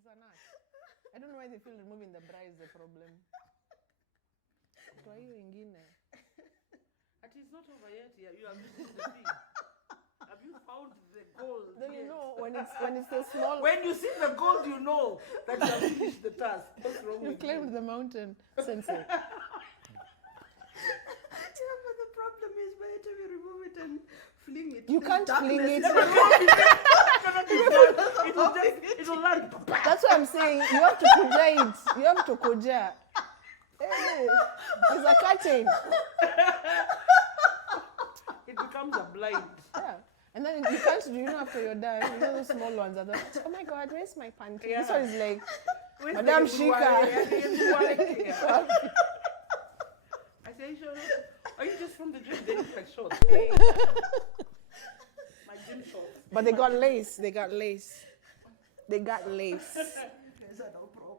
It's an art. I don't know why they feel removing the bra is the problem. Kwa hiyo ingine. It is not over yet. Yeah, you have visited the thing. Have you found the gold? Then you yet? know when it's a small. When you see the gold, you know that you have finished the task. What's wrong You with climbed the mountain, sensei. Yeah, but the problem is by the time you remove it and fling it, You can't fling it. It will land. That's what I'm saying. You have to koja it. You have to koja. Hey, there's a curtain. It becomes a blind. Yeah. And then you can't do, after you're done, those small ones are like, oh my God, where's my panty? Yeah. This one is like, Where's Madame the Shika. I say, are you just from the gym? They look like shorts. Hey. My gym shorts. But they got lace. They got lace. They got lace. These are not proper.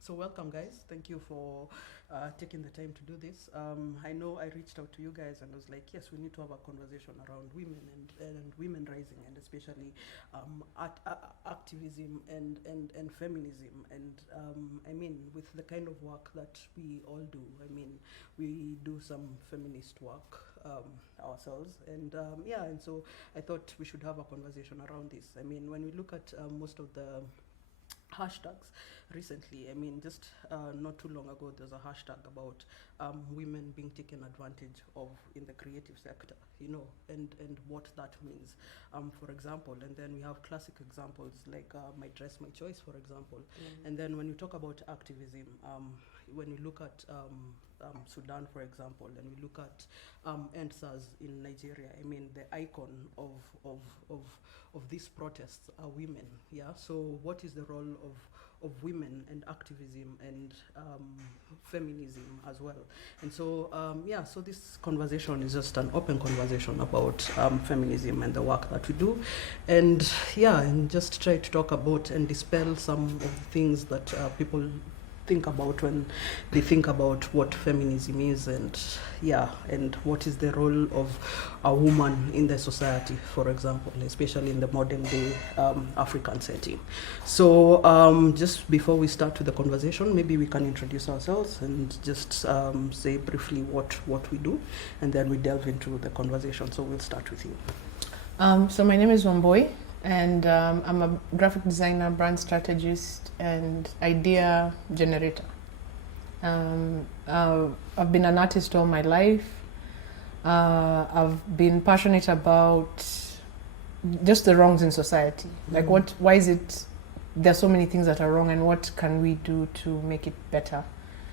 So welcome, guys. Thank you for taking the time to do this. I know I reached out to you guys and was like, yes, we need to have a conversation around women and women rising, and especially activism and feminism. And I mean, with the kind of work that we all do, I mean, we do some feminist work ourselves, and and so I thought we should have a conversation around this. I mean, when we look at most of the hashtags recently, I mean, just not too long ago, there's a hashtag about women being taken advantage of in the creative sector, and what that means, for example. And then we have classic examples like My Dress, My Choice, for example. And then when you talk about activism, when you look at Sudan, for example, and we look at EndSARS in Nigeria, I mean, the icon of these protests are women. Yeah. So what is the role of women and activism and feminism as well? And so so this conversation is just an open conversation about feminism and the work that we do, and just try to talk about and dispel some of the things that people think about when they think about what feminism is, and what is the role of a woman in the society, for example, especially in the modern day African setting. So just before we start with the conversation, maybe we can introduce ourselves and just say briefly what we do, and then we delve into the conversation. So we'll start with you. So my name is Wambui, and I'm a graphic designer, brand strategist, and idea generator. I've been an artist all my life. I've been passionate about just the wrongs in society. Like why is it there are so many things that are wrong, and what can we do to make it better?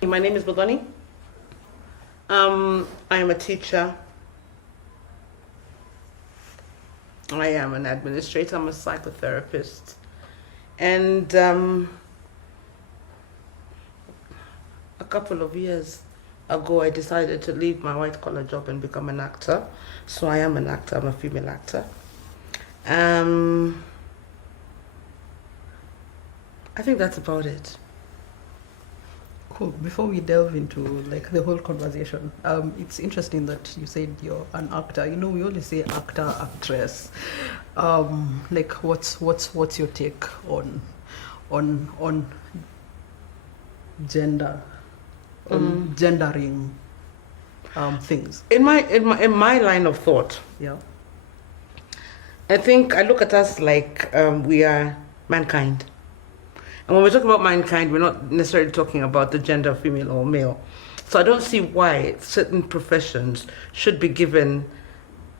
My name is Bogoni. I am a teacher. I am an administrator. I'm a psychotherapist. And a couple of years ago, I decided to leave my white-collar job and become an actor. So I am an actor. I'm a female actor. I think that's about it. Cool. Before we delve into like the whole conversation, it's interesting that you said you're an actor. We always say actor, actress. Like, what's your take on gender, on gendering things? In my line of thought, I think I look at us like we are mankind. And when we're talking about mankind, we're not necessarily talking about the gender, female or male. So I don't see why certain professions should be given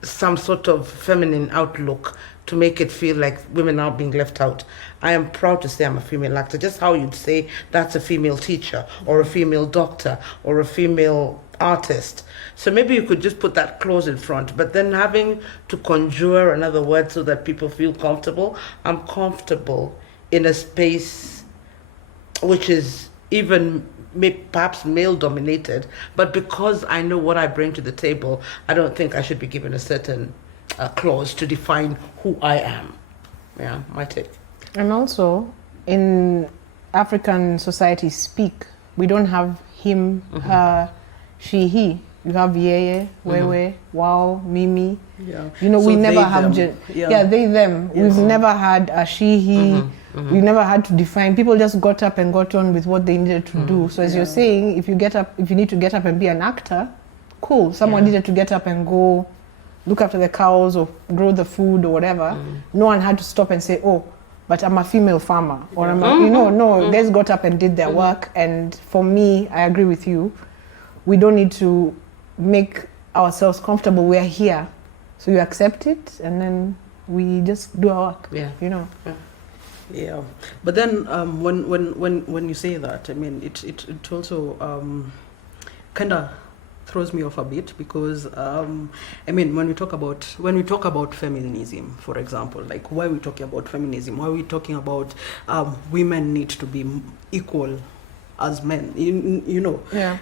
some sort of feminine outlook to make it feel like women are being left out. I am proud to say I'm a female actor, just how you'd say that's a female teacher or a female doctor or a female artist. So maybe you could just put that clause in front, but then having to conjure another word so that people feel comfortable. I'm comfortable in a space which is even perhaps male dominated, but because I know what I bring to the table, I don't think I should be given a certain clause to define who I am. My take. And also, in African society, speak We don't have him, her, she, he. You have yeye, wewe, wow, mimi. Yeah. You know, So we never they, have them. they, them. Yes. We've never had a she, he. We never had to define. People just got up and got on with what they needed to do. So as you're saying, if you need to get up and be an actor, cool. Someone needed to get up and go look after the cows or grow the food or whatever. No one had to stop and say, oh, but I'm a female farmer. Or I'm a, no, guys got up and did their work. And for me, I agree with you. We don't need to make ourselves comfortable. We are here. So you accept it and then we just do our work. Yeah. You know. Yeah, but then when you say that, I mean, it also kind of throws me off a bit because I mean, when we talk about feminism, for example, like why are we talking about feminism? Why are we talking about women need to be equal as men? You know. Yeah.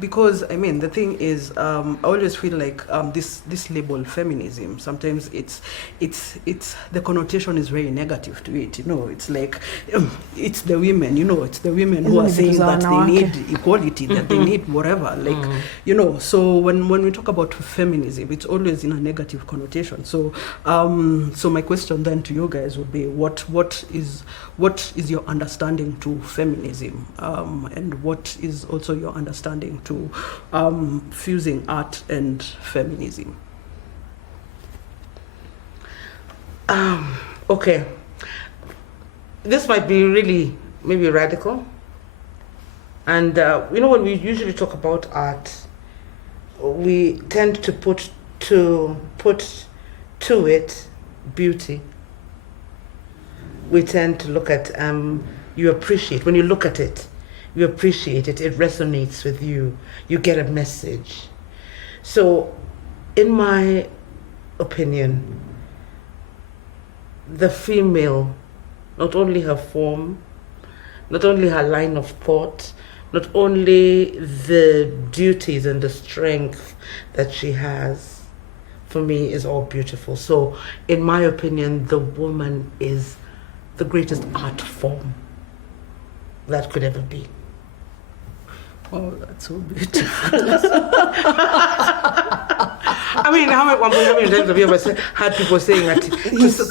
Because I mean, the thing is, I always feel like this label feminism, sometimes it's the connotation is very negative to it. You know, it's like it's the women. You know, it's the women who are saying that they need equality, that they need whatever. Like you know, so when we talk about feminism, it's always in a negative connotation. So so my question then to you guys would be, what is your understanding to feminism? And what is also your understanding to fusing art and feminism? Okay, this might be really maybe radical, and you know, when we usually talk about art, we tend to put to it beauty. We tend to look at you appreciate when you look at it. You appreciate it, it resonates with you, you get a message. So, in my opinion, the female, not only her form, not only her line of thought, not only the duties and the strength that she has, for me is all beautiful. So, in my opinion, the woman is the greatest art form that could ever be. Oh, that's so beautiful. I mean, how many times have you ever heard people saying that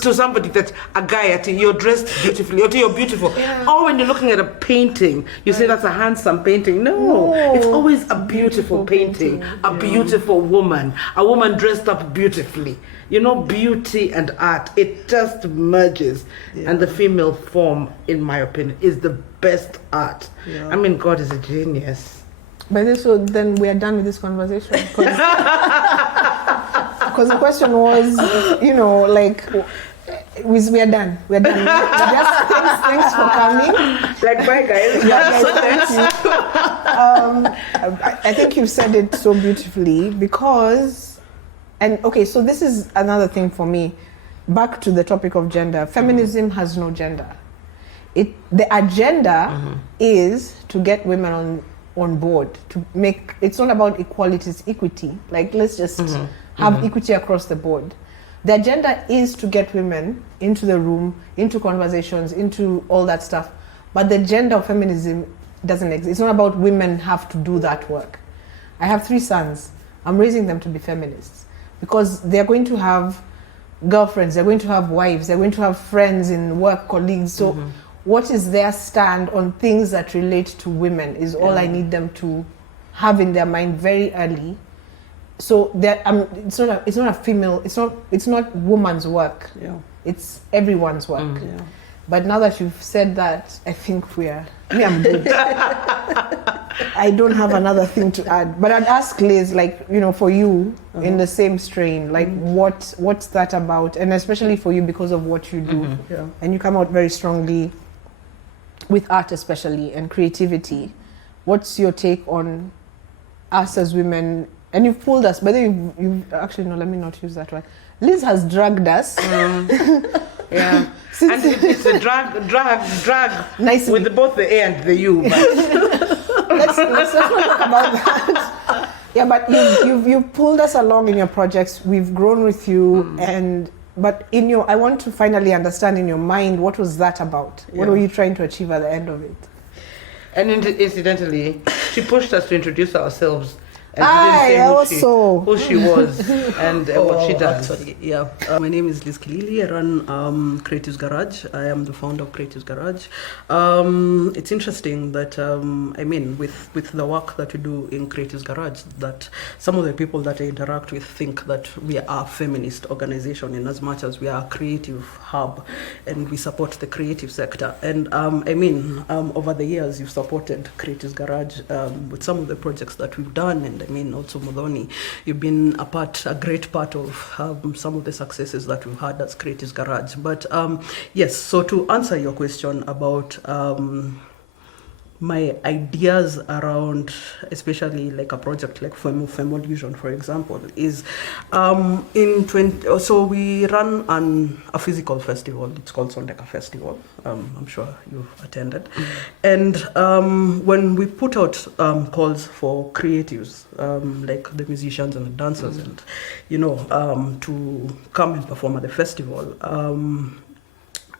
to somebody, that a guy, you're dressed beautifully, or you're beautiful. Yeah. Or when you're looking at a painting, you say that's a handsome painting. No, it's always a beautiful painting, a beautiful woman, a woman dressed up beautifully. You know, beauty and art, it just merges. Yeah. And the female form, in my opinion, is the best art. Yeah. I mean, God is a genius. But so then we are done with this conversation. Because the question was, you know, like, we are done. We're done. Just thanks for coming. Like, bye, guys. Yeah, guys, thank you. I think you've said it so beautifully because... And okay, so this is another thing for me. Back to the topic of gender. Feminism has no gender. The agenda is to get women on board, to make, it's not about equality, it's equity. Like, let's just have equity across the board. The agenda is to get women into the room, into conversations, into all that stuff. But the gender of feminism doesn't exist. It's not about women have to do that work. I have 3 sons. I'm raising them to be feminists. Because they're going to have girlfriends, they're going to have wives, they're going to have friends in work, colleagues. So what is their stand on things that relate to women is all I need them to have in their mind very early. So it's not a female, it's not woman's work. Yeah. It's everyone's work. Yeah. But now that you've said that, I think I'm good. I don't have another thing to add. But I'd ask Liz, like, you know, for you, in the same strain, like, what's that about? And especially for you because of what you do. Yeah. And you come out very strongly with art especially and creativity. What's your take on us as women? And you've pulled us, but you've actually, no, let me not use that one. Liz has dragged us. Yeah. And it's a drag nicely. With both the A and the U. Let's not talk about that. Yeah, but you've pulled us along in your projects. We've grown with you, but I want to finally understand in your mind, what was that about? What were you trying to achieve at the end of it? And incidentally, she pushed us to introduce ourselves. And she didn't say who she was and what she does. Actually, yeah. My name is Liz Kilili. I run Creatives Garage. I am the founder of Creatives Garage. It's interesting that, I mean, with the work that we do in Creatives Garage, that some of the people that I interact with think that we are a feminist organization in as much as we are a creative hub and we support the creative sector. And I mean, over the years, you've supported Creatives Garage with some of the projects that we've done, and I mean, also Uthoni, you've been a great part of some of the successes that we've had as Creatives Garage. But yes, so to answer your question about my ideas around, especially like a project like Feminism, for example, is so we run a physical festival. It's called Sondeka Festival. I'm sure you've attended. And when we put out calls for creatives, like the musicians and the dancers, and to come and perform at the festival,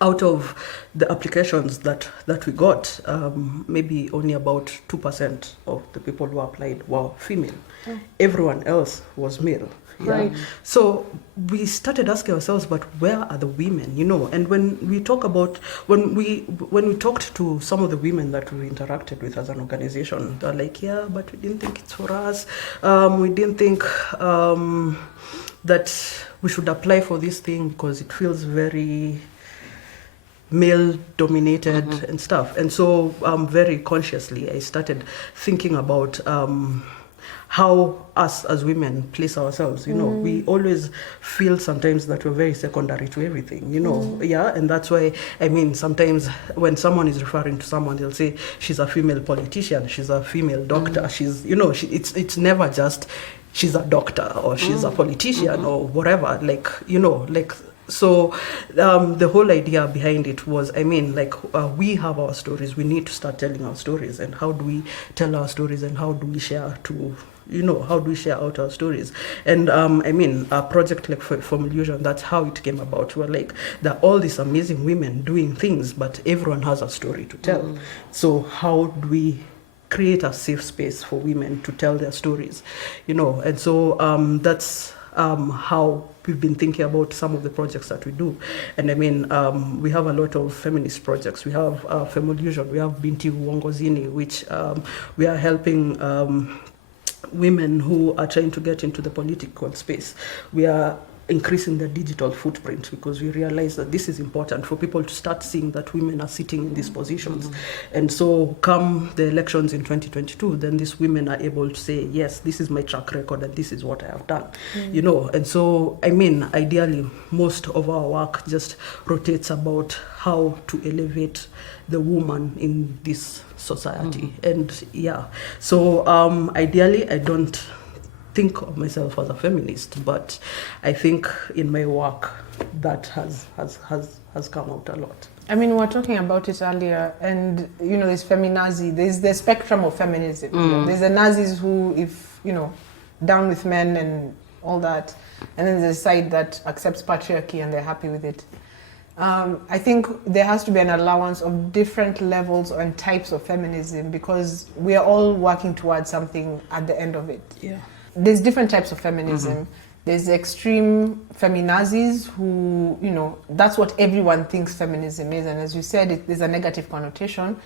out of the applications that we got, maybe only about 2% of the people who applied were female. Everyone else was male. Yeah. Right. So we started asking ourselves, but where are the women? And when we talked to some of the women that we interacted with as an organization, they're like, yeah, but we didn't think it's for us. We didn't think that we should apply for this thing because it feels very male dominated and stuff. And so very consciously I started thinking about how us as women place ourselves. We always feel sometimes that we're very secondary to everything, yeah. And that's why, I mean, sometimes when someone is referring to someone, they'll say she's a female politician, she's a female doctor, she's, it's never just she's a doctor or she's a politician or whatever, so the whole idea behind it was, I mean, we have our stories. We need to start telling our stories. And how do we tell our stories, and how do we share how do we share out our stories? And I mean, a project like Feminism, that's how it came about. We're like, there are all these amazing women doing things, but everyone has a story to tell. So how do we create a safe space for women to tell their stories? And so that's how we've been thinking about some of the projects that we do. And I mean, we have a lot of feminist projects. We have Feminism, we have Binti Uongozini, which we are helping women who are trying to get into the political space. We are increasing their digital footprint because we realize that this is important for people to start seeing that women are sitting in these positions. And so come the elections in 2022, then these women are able to say, yes, this is my track record and this is what I have done. And so, I mean, ideally, most of our work just rotates about how to elevate the woman in this society. And yeah, so ideally, I don't think of myself as a feminist, but I think in my work that has come out a lot. I mean, we were talking about it earlier, and there's feminazi, there's the spectrum of feminism. There's the Nazis who, if down with men and all that, and then there's a side that accepts patriarchy and they're happy with it. I think there has to be an allowance of different levels and types of feminism because we are all working towards something at the end of it. Yeah. There's different types of feminism. There's extreme feminazis who, that's what everyone thinks feminism is. And as you said, there's a negative connotation.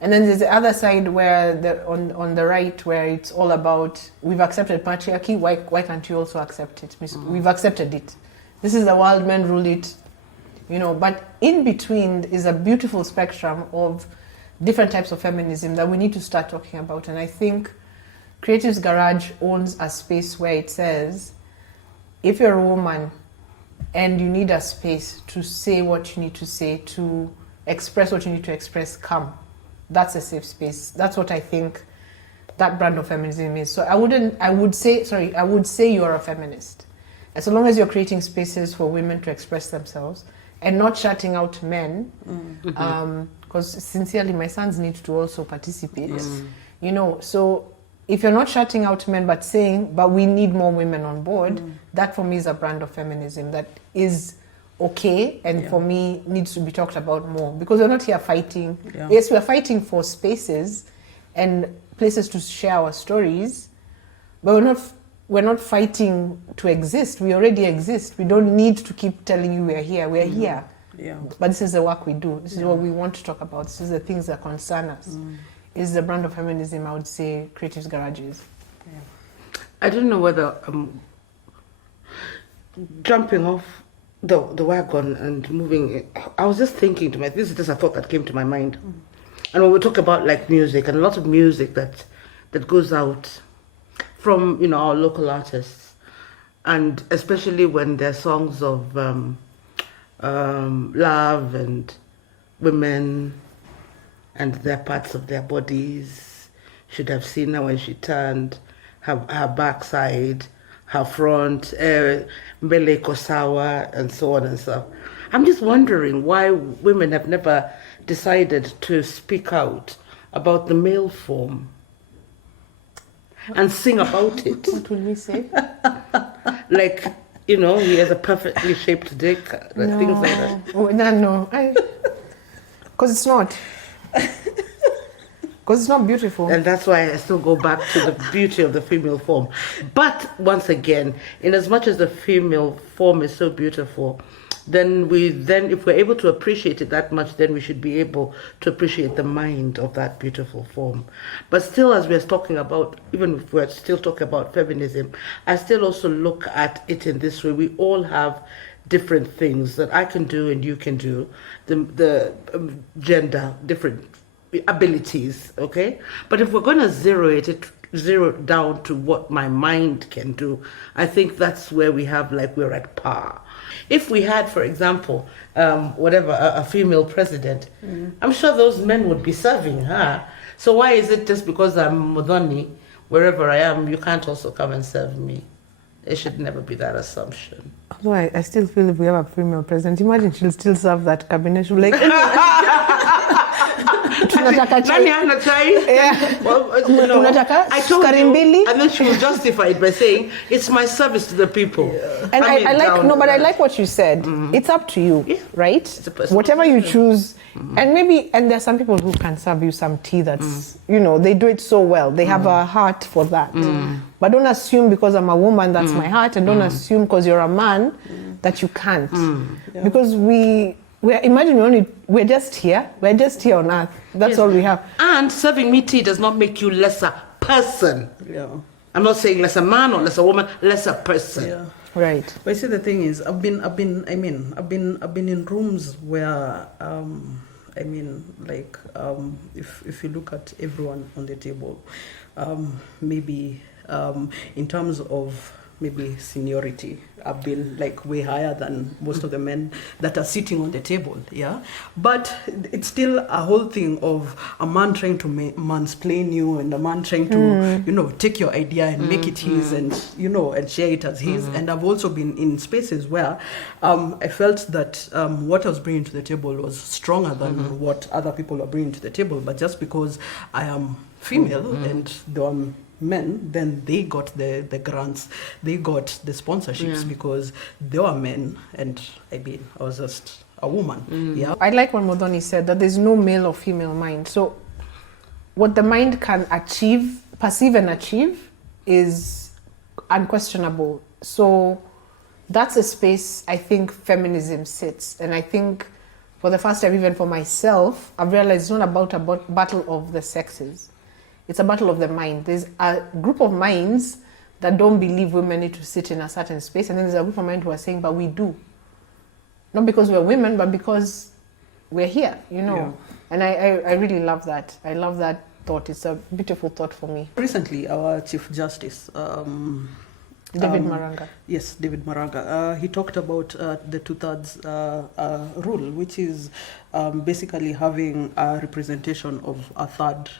And then there's the other side where on the right, where it's all about, we've accepted patriarchy, why can't you also accept it? We've accepted it. This is the world, men rule it. But in between is a beautiful spectrum of different types of feminism that we need to start talking about. And I think Creatives Garage owns a space where it says, if you're a woman and you need a space to say what you need to say, to express what you need to express, come. That's a safe space. That's what I think that brand of feminism is. So I would say you're a feminist. As long as you're creating spaces for women to express themselves and not shutting out men, because sincerely, my sons need to also participate. So if you're not shutting out men but saying, but we need more women on board, that for me is a brand of feminism that is okay and for me needs to be talked about more because we're not here fighting. Yes, we're fighting for spaces and places to share our stories, but we're not fighting to exist. We already exist. We don't need to keep telling you we're here. We're here. Yeah. But this is the work we do. This is what we want to talk about. This is the things that concern us. Is the brand of feminism, I would say, Creatives Garages. Yeah. I don't know whether jumping off the wagon and moving. I was just thinking to myself, this is just a thought that came to my mind. And when we talk about like music, and a lot of music that goes out from, you know, our local artists, and especially when they're songs of love and women and their parts of their bodies, should have seen her when she turned, her backside, her front, mbele kosawa, and so on and so. I'm just wondering why women have never decided to speak out about the male form and sing about it. What will we say? Like, you know, he has a perfectly shaped dick, things like that. Oh, no. Because it's not. Because it's not beautiful. And that's why I still go back to the beauty of the female form. But once again, in as much as the female form is so beautiful, then if we're able to appreciate it that much, then we should be able to appreciate the mind of that beautiful form. But still, as we're talking about, even if we're still talking about feminism, I still also look at it in this way. We all have different things that I can do and you can do, the gender, different abilities, okay? But if we're going to zero down to what my mind can do, I think that's where we're at par. If we had, for example, a female president, I'm sure those men would be serving her. So why is it just because I'm Uthoni, wherever I am, you can't also come and serve me? It should never be that assumption. Although I still feel if we have a female president, imagine she'll still serve that cabinet. She'll be like, tunataka chai. Nani hana chai? Yeah. Well, you know, Tunataka I told sukari you, mbili. and then she will justify it by saying, it's my service to the people. Yeah. And I like what you said. It's up to you, right? Whatever you choose. And there's some people who can serve you some tea that's, you know, they do it so well. They have a heart for that. But don't assume because I'm a woman, that's my heart. And don't assume because you're a man that you can't. Yeah. Because we're just here. We're just here on earth. That's all we have. And serving me tea does not make you lesser person. Yeah. I'm not saying lesser man or lesser woman, lesser person. Yeah. Right. But see, the thing is, I've been in rooms where, if you look at everyone on the table, maybe in terms of maybe seniority, I've been like way higher than most of the men that are sitting on the table, yeah? But it's still a whole thing of a man trying to mansplain you and a man trying to, you know, take your idea and make it his and, you know, and share it as his. And I've also been in spaces where I felt that what I was bringing to the table was stronger than what other people are bringing to the table. But just because I am female and the men, then they got the grants, they got the sponsorships because they were men and I was just a woman. Yeah. I like what Uthoni said, that there's no male or female mind. So what the mind can perceive and achieve is unquestionable. So that's a space I think feminism sits. And I think for the first time, even for myself, I've realized it's not about a battle of the sexes. It's a battle of the mind. There's a group of minds that don't believe women need to sit in a certain space. And then there's a group of minds who are saying, but we do. Not because we're women, but because we're here, you know. Yeah. And I really love that. I love that thought. It's a beautiful thought for me. Recently, our Chief Justice, David Maranga. Yes, David Maranga. He talked about the Twothirds Rule, which is basically having a representation of a third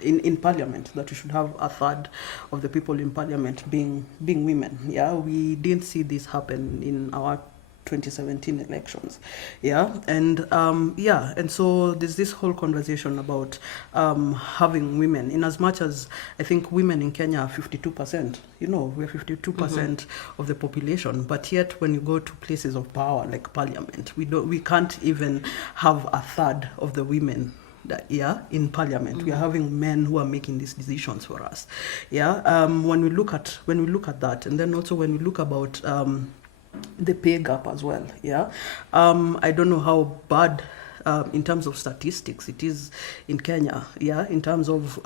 in Parliament, that we should have a third of the people in Parliament being women. Yeah, we didn't see this happen in our 2017 elections. Yeah, and and so there's this whole conversation about having women. In as much as I think women in Kenya are 52%. You know, we're 52% of the population, but yet when you go to places of power like Parliament, we can't even have a third of the women in parliament. We are having men who are making these decisions for us. When we look at that, and then also when we look about the pay gap as well. I don't know how bad in terms of statistics it is in Kenya, in terms of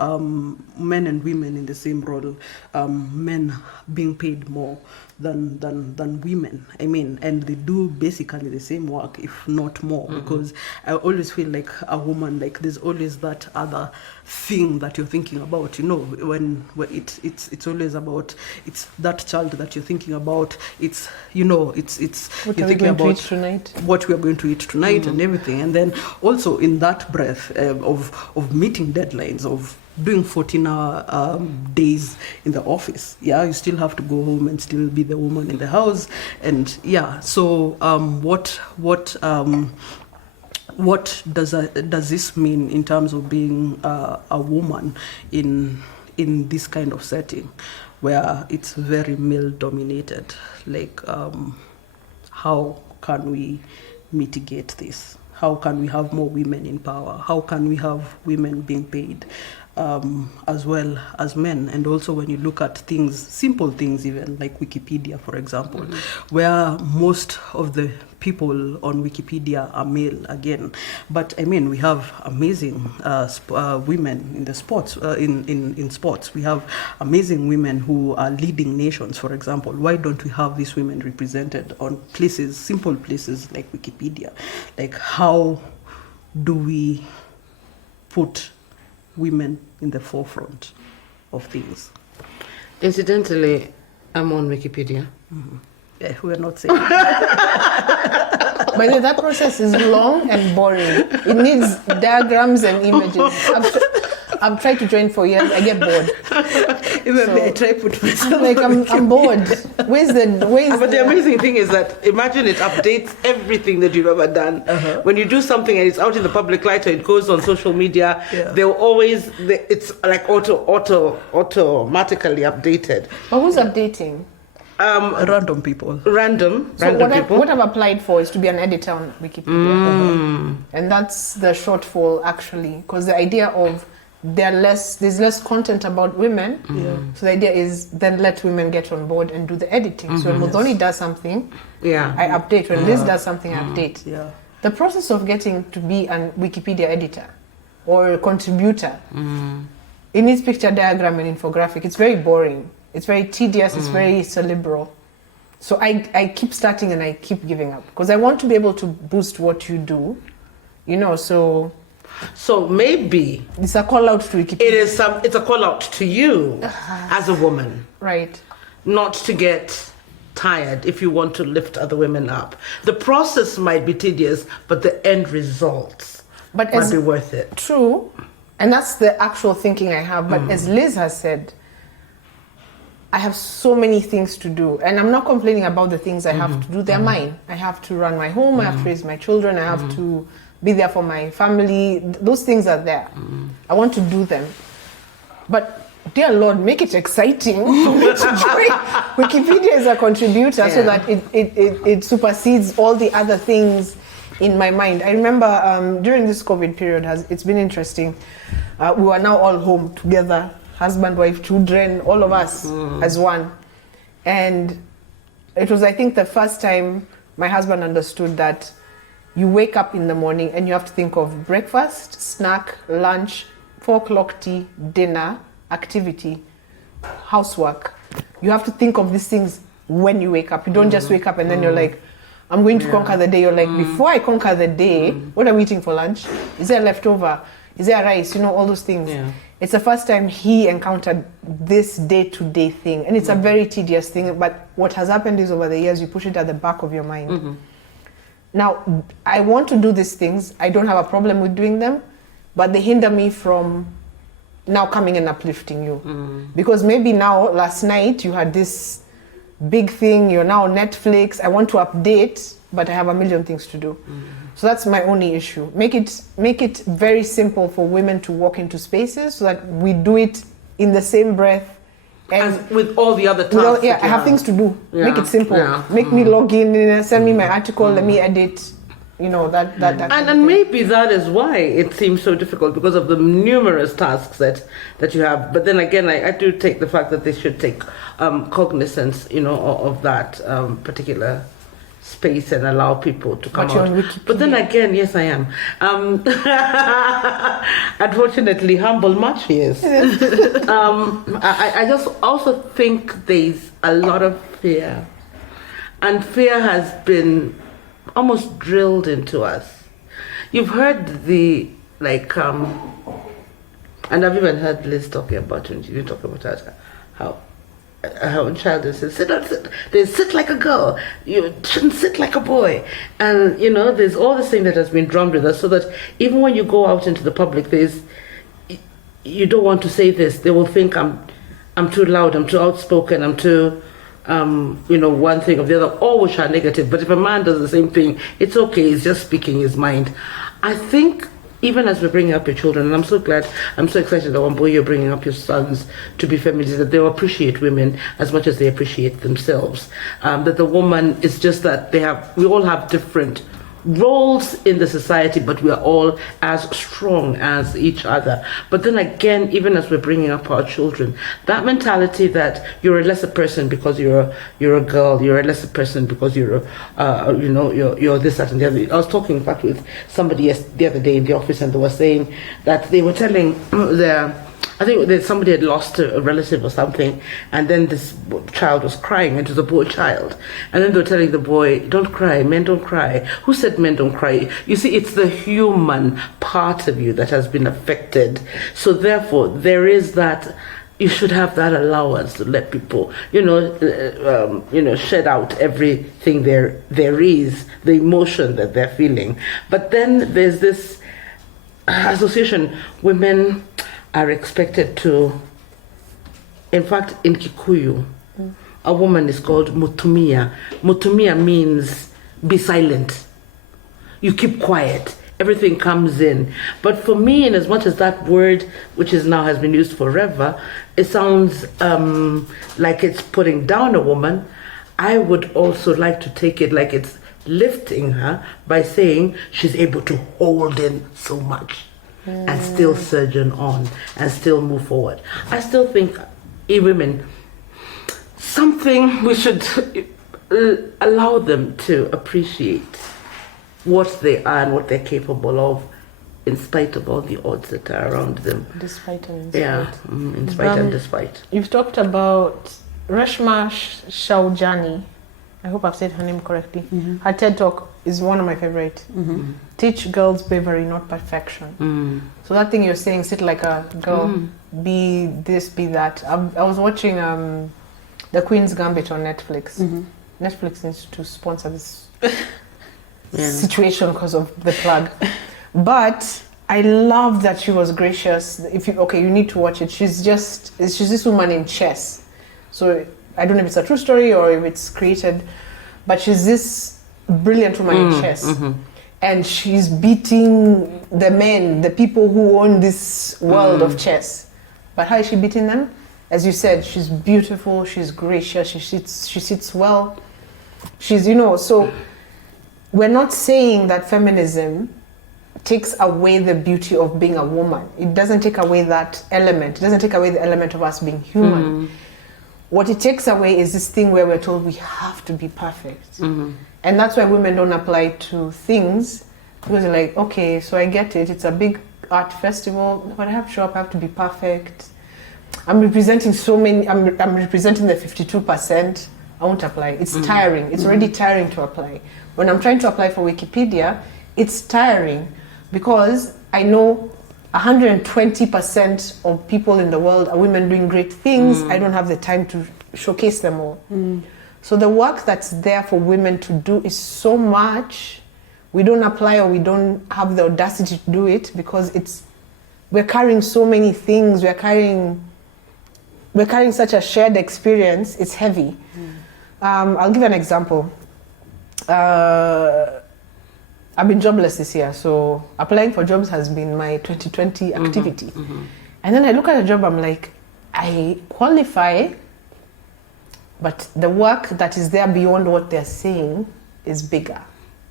men and women in the same role, men being paid more than women. I mean, and they do basically the same work, if not more, because I always feel like a woman, like there's always that other thing that you're thinking about, when it's always about, it's that child that you're thinking about, it's what you're are we thinking going about to eat tonight? What we are going to eat tonight and everything. And then also in that breath of meeting deadlines, of doing 14-hour days in the office, you still have to go home and still be the woman in the house. And so what does this mean in terms of being a woman in this kind of setting where it's very male dominated? Like, how can we mitigate this? How can we have more women in power? How can we have women being paid as well as men? And also when you look at things, simple things even, like Wikipedia, for example, where most of the people on Wikipedia are male again. But I mean, we have amazing women in the sports, in sports. We have amazing women who are leading nations, for example. Why don't we have these women represented on places, simple places like Wikipedia? Like, how do we put women in the forefront of things? Incidentally, I'm on Wikipedia. Yeah, we're not saying. By the way, that process is long and boring. It needs diagrams and images. I've tried to join for years. I get bored. Even I try put myself. Like I'm bored. But the amazing thing is that imagine it updates everything that you've ever done. When you do something and it's out in the public light or it goes on social media, they'll always it's like automatically updated. But who's updating? Random people. Random people. What I've applied for is to be an editor on Wikipedia. And that's the shortfall, actually, because the idea of there's less content about women. So the idea is then let women get on board and do the editing. So when Uthoni does something, I update. When Liz does something, I update. The process of getting to be a Wikipedia editor or a contributor, it needs picture diagram and infographic. It's very boring. It's very tedious, it's very cerebral. So I keep starting and I keep giving up because I want to be able to boost what you do, so maybe it's a call out to Wikipedia. It's a call out to you as a woman. Right. Not to get tired if you want to lift other women up. The process might be tedious, but the end results might be worth it. True. And that's the actual thinking I have. But as Liz has said, I have so many things to do. And I'm not complaining about the things I have to do. They're mine. I have to run my home. I have to raise my children. I have to be there for my family. Those things are there. I want to do them. But dear Lord, make it exciting for me to join Wikipedia as a contributor so that it supersedes all the other things in my mind. I remember during this COVID period, it's been interesting. We were now all home together. Husband, wife, children, all of us as one. And it was, I think, the first time my husband understood that you wake up in the morning and you have to think of breakfast, snack, lunch, 4 o'clock tea, dinner, activity, housework. You have to think of these things when you wake up. You don't just wake up and then you're like, I'm going to conquer the day. You're like, before I conquer the day, what are we eating for lunch? Is there leftover? Is there rice? All those things. It's the first time he encountered this day-to-day thing. And it's a very tedious thing. But what has happened is over the years, you push it at the back of your mind. Now, I want to do these things. I don't have a problem with doing them. But they hinder me from now coming and uplifting you. Because maybe now, last night, you had this big thing. You're now on Netflix. I want to update, but I have a million things to do. So that's my only issue. Make it very simple for women to walk into spaces so that we do it in the same breath. And as with all the other tasks. I have things to do. Make it simple. Make me log in, send me my article, let me edit. that And maybe that is why it seems so difficult, because of the numerous tasks that you have. But then again, I do take the fact that they should take cognizance, of that particular space and allow people to come out. But then again, yes, I am. Unfortunately, humble much, yes. I just also think there's a lot of fear. And fear has been almost drilled into us. You've heard and I've even heard Liz talking about it. You talk about that, how a child is sit. They sit like a girl. You shouldn't sit like a boy. And there's all this thing that has been drummed with us, so that even when you go out into the public, you don't want to say this. They will think I'm too loud. I'm too outspoken. I'm too one thing or the other, all which are negative. But if a man does the same thing, it's okay. He's just speaking his mind. I think even as we're bringing up your children, and I'm so excited that Wambui, you're bringing up your sons to be feminists, that they'll appreciate women as much as they appreciate themselves. That the woman is just that we all have different roles in the society, but we are all as strong as each other. But then again, even as we're bringing up our children, that mentality that you're a lesser person because you're a girl, you're a lesser person because you're you're this, that, and the other. I was talking, in fact, with somebody the other day in the office, and they were saying that they were telling I think that somebody had lost a relative or something, and then this child was crying, and it was a boy child. And then they were telling the boy, don't cry, men don't cry. Who said men don't cry? You see, it's the human part of you that has been affected. So therefore, there is that, you should have that allowance to let people, shed out everything there is, the emotion that they're feeling. But then there's this association, women are expected to, in fact, in Kikuyu, a woman is called mutumia. Mutumia means be silent. You keep quiet. Everything comes in. But for me, in as much as that word, which now has been used forever, it sounds like it's putting down a woman, I would also like to take it like it's lifting her by saying she's able to hold in so much. And still surgeon on and still move forward. I still think women, something we should allow them to appreciate what they are and what they're capable of, in spite of all the odds that are around them. Despite and in spite. Yeah, in spite and despite. You've talked about Reshma Shaujani. I hope I've said her name correctly. Mm-hmm. Her TED Talk is one of my favorite. Mm-hmm. Teach girls bravery, not perfection. Mm. So that thing you're saying, sit like a girl, be this, be that. I was watching The Queen's Gambit on Netflix. Mm-hmm. Netflix needs to sponsor this situation because of the plug. But I love that she was gracious. You need to watch it. She's this woman in chess. So I don't know if it's a true story or if it's created, but she's this brilliant woman in chess. Mm-hmm. And she's beating the men, the people who own this world of chess. But how is she beating them? As you said, she's beautiful, she's gracious, she sits well. She's, so we're not saying that feminism takes away the beauty of being a woman. It doesn't take away that element. It doesn't take away the element of us being human. What it takes away is this thing where we're told we have to be perfect. Mm-hmm. And that's why women don't apply to things, because they're like, okay, so I get it. It's a big art festival, but I have to show up, I have to be perfect. I'm representing so many, I'm representing the 52%. I won't apply. It's tiring. It's already tiring to apply. When I'm trying to apply for Wikipedia, it's tiring because I know 120% of people in the world are women doing great things. I don't have the time to showcase them all. So the work that's there for women to do is so much. We don't apply, or we don't have the audacity to do it because we're carrying so many things. We're carrying such a shared experience. It's heavy. I'll give an example. I've been jobless this year, so applying for jobs has been my 2020 activity. And then I look at a job, I'm like, I qualify, but the work that is there beyond what they're saying is bigger.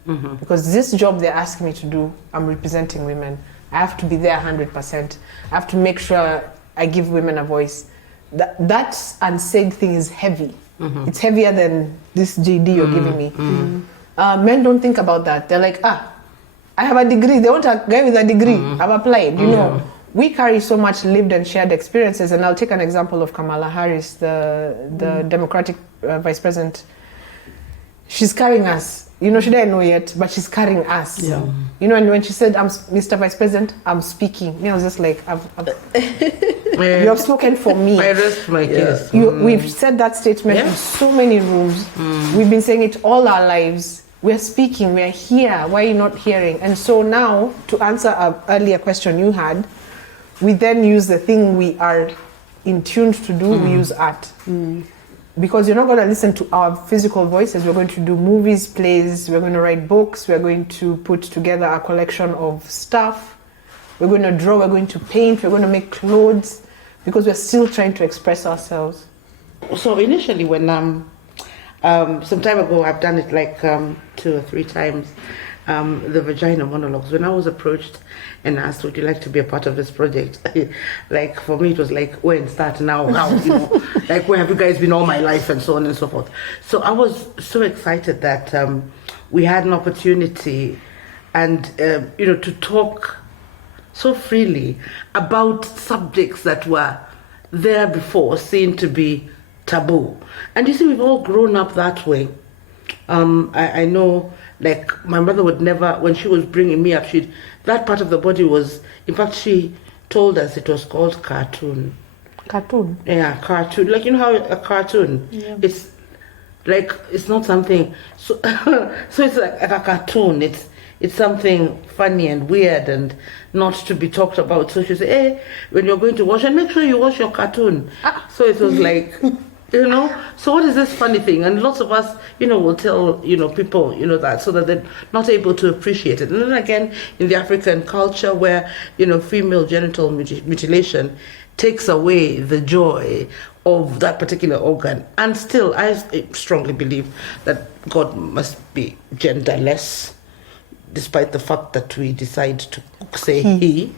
Because this job they're asking me to do, I'm representing women. I have to be there 100%. I have to make sure I give women a voice. That unsaid thing is heavy. It's heavier than this JD you're giving me. Men don't think about that. They're like, I have a degree. They want a guy with a degree. I've applied. You know, we carry so much lived and shared experiences. And I'll take an example of Kamala Harris, the Democratic Vice President. She's carrying us. You know, she didn't know yet, but she's carrying us. Yeah. You know, and when she said, Mr. Vice President, I'm speaking. You know, I was just like, you have spoken for me. I rest my case. We've said that statement in so many rooms. We've been saying it all our lives. We're speaking, we're here. Why are you not hearing? And so now, to answer an earlier question you had, we then use the thing we are in tune to do, we use art. Because you're not going to listen to our physical voices. We're going to do movies, plays, we're going to write books, we're going to put together a collection of stuff. We're going to draw, we're going to paint, we're going to make clothes, because we're still trying to express ourselves. So initially when some time ago, I've done it like 2 or 3 times, the Vagina monologues. When I was approached and asked, would you like to be a part of this project? Like, for me, it was like, when, start now, how, you know, like, where have you guys been all my life, and so on and so forth. So I was so excited that we had an opportunity and, you know, to talk so freely about subjects that were there before seen to be taboo. And you see, we've all grown up that way. I know, like, my mother would never, when she was bringing me up, that part of the body was, in fact, she told us it was called cartoon. Cartoon? Yeah, cartoon. Like, you know how a cartoon, it's like, it's not something, so it's like a cartoon. It's something funny and weird and not to be talked about. So she said, hey, when you're going to wash, and make sure you wash your cartoon. So it was like, you know, so what is this funny thing? And lots of us, you know, will tell, you know, people, you know, that, so that they're not able to appreciate it. And then again, in the African culture where, you know, female genital mutilation takes away the joy of that particular organ. And still, I strongly believe that God must be genderless, despite the fact that we decide to say he.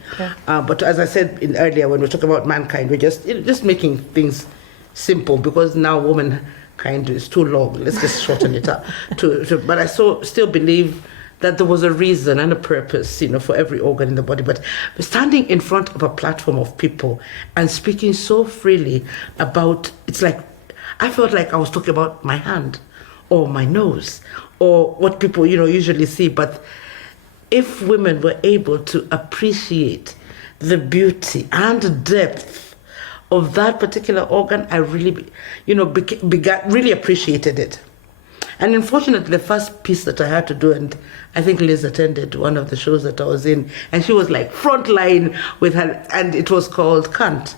But as I said earlier, when we talk about mankind, we're just making things simple, because now womankind is too long. Let's just shorten it up. But I still believe that there was a reason and a purpose, you know, for every organ in the body. But standing in front of a platform of people and speaking so freely about, it's like, I felt like I was talking about my hand or my nose or what people, you know, usually see. But if women were able to appreciate the beauty and depth of that particular organ, I really, you know, really appreciated it. And unfortunately, the first piece that I had to do, and I think Liz attended one of the shows that I was in, and she was like front line with her, and it was called cunt.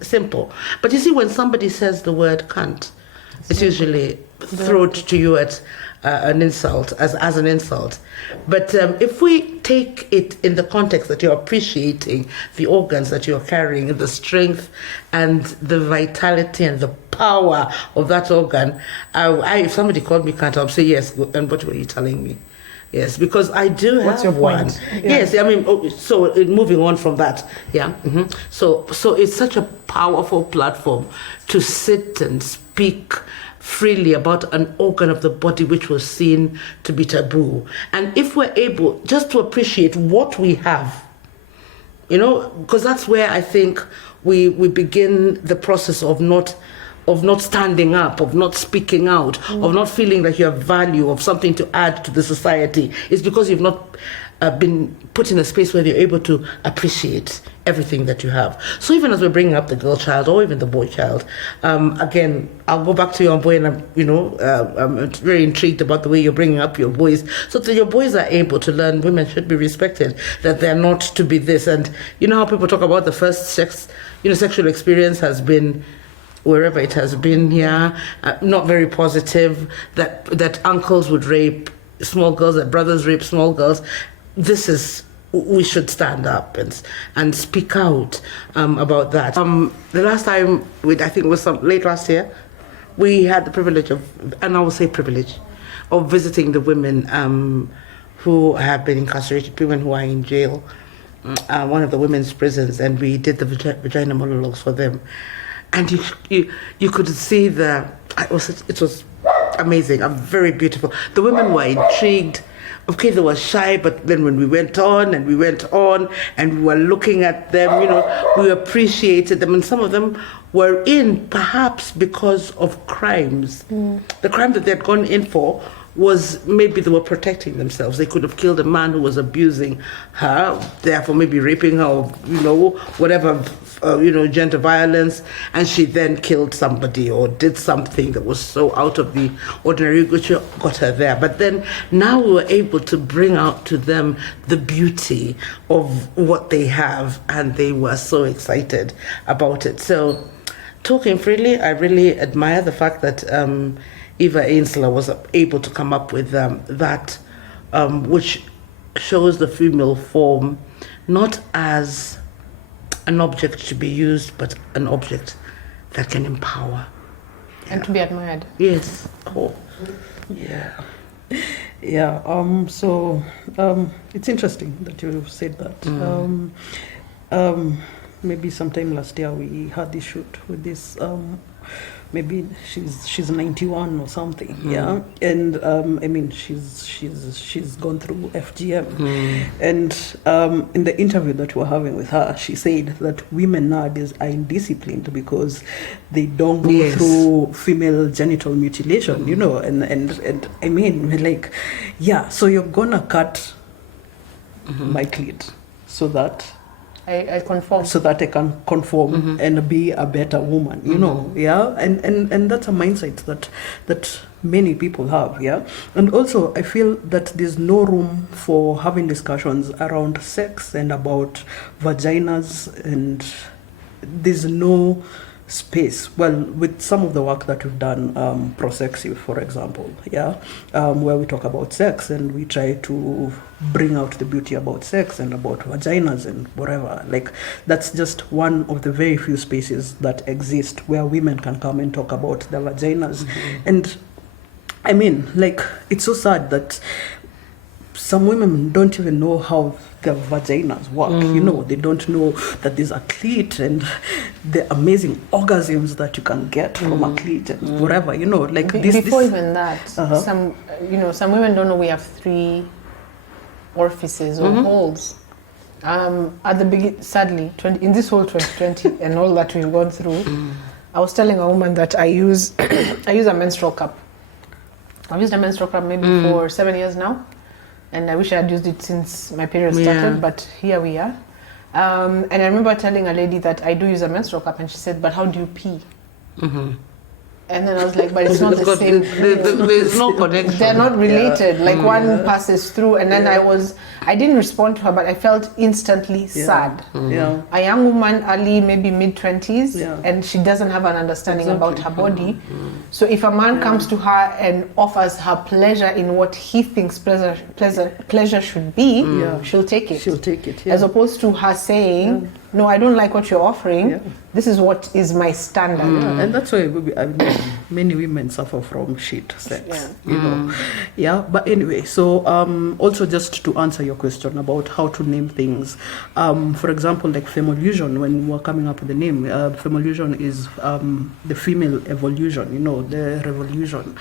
Simple. But you see, when somebody says the word cunt, it's usually thrown to you at an insult, as an insult. But if we take it in the context that you're appreciating the organs that you're carrying, the strength and the vitality and the power of that organ, if somebody called me cunt, I'll say yes. And what were you telling me? Yes, because I do have What's your one. point? Yeah. Yes, I mean, so moving on from that, So it's such a powerful platform to sit and speak freely about an organ of the body which was seen to be taboo. And if we're able just to appreciate what we have, you know, because that's where I think we begin the process of not standing up, of not speaking out, of not feeling like you have value, of something to add to the society. It's because you've not been put in a space where you're able to appreciate everything that you have. So even as we're bringing up the girl child or even the boy child, again, I'll go back to your boy, and I'm very intrigued about the way you're bringing up your boys, so that your boys are able to learn women should be respected, that they're not to be this. And you know how people talk about the first sexual experience has been, wherever it has been here, not very positive, that uncles would rape small girls, that brothers rape small girls. We should stand up and speak out about that. The last time, I think it was late last year, we had the privilege of, and I will say privilege, of visiting the women who have been incarcerated, women who are in jail, one of the women's prisons, and we did the Vagina monologues for them. And you could see it was amazing, very beautiful. The women were intrigued. Okay, they were shy, but then when we went on and we were looking at them, we appreciated them. And some of them were in perhaps because of crimes. The crime that they had gone in for was maybe they were protecting themselves. They could have killed a man who was abusing her, therefore maybe raping her, or whatever, gender violence, and she then killed somebody or did something that was so out of the ordinary, which got her there. But then now we were able to bring out to them the beauty of what they have, and they were so excited about it. So, talking freely, I really admire the fact that Eva Ainsler was able to come up with that, which shows the female form not as an object to be used, but an object that can empower. And to be admired. Yes. Oh, yeah. Yeah, so it's interesting that you said that. Maybe sometime last year we had this shoot with this, maybe she's 91 or something, yeah, and I mean she's gone through FGM, and in the interview that we're having with her, she said that women nowadays are indisciplined because they don't go through female genital mutilation, and I mean, like, yeah, so you're gonna cut my clit so that I conform. So that I can conform and be a better woman, yeah? And that's a mindset that many people have, yeah? And also, I feel that there's no room for having discussions around sex and about vaginas, and there's no space. Well, with some of the work that we've done, Prosexive, for example, yeah, where we talk about sex and we try to bring out the beauty about sex and about vaginas and whatever. Like, that's just one of the very few spaces that exist where women can come and talk about their vaginas. And I mean, like, it's so sad that some women don't even know how their vaginas work. They don't know that there's a clit and the amazing orgasms that you can get from a clit and whatever, like before even that, some women don't know we have 3 orifices or holes. At the beginning, sadly, in this whole 2020 and all that we've gone through, I was telling a woman that I use a menstrual cup. I've used a menstrual cup maybe for 7 years now. And I wish I had used it since my period started, but here we are. And I remember telling a lady that I do use a menstrual cup, and she said, "But how do you pee?" And then I was like, "But it's not the same. There's no connection. They're not related. Like one passes through." And then I didn't respond to her, but I felt instantly sad. A young woman, early, maybe mid-20s, and she doesn't have an understanding about her body. So if a man comes to her and offers her pleasure in what he thinks pleasure should be, she'll take it. She'll take it. As opposed to her saying, "No, I don't like what you're offering. This is what is my standard." And that's why many women suffer from shit sex. Yeah. But anyway, so also just to answer your question about how to name things, for example, like Femolution, when we're coming up with the name, Femolution is the female evolution, the revolution,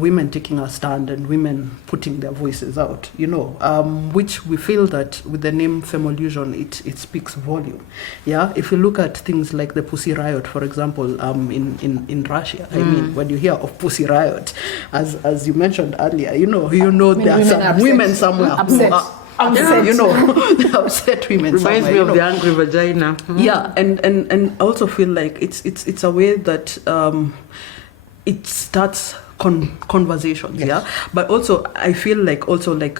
women taking a stand and women putting their voices out, which we feel that with the name Femolution, it speaks volume. Yeah, if you look at things like the Pussy Riot, for example, in Russia, I mean, when you hear of Pussy Riot, as you mentioned earlier, there are some women somewhere upset. Upset women. Reminds me of the angry vagina. Yeah, and I also feel like it's a way that it starts conversations, but also I feel like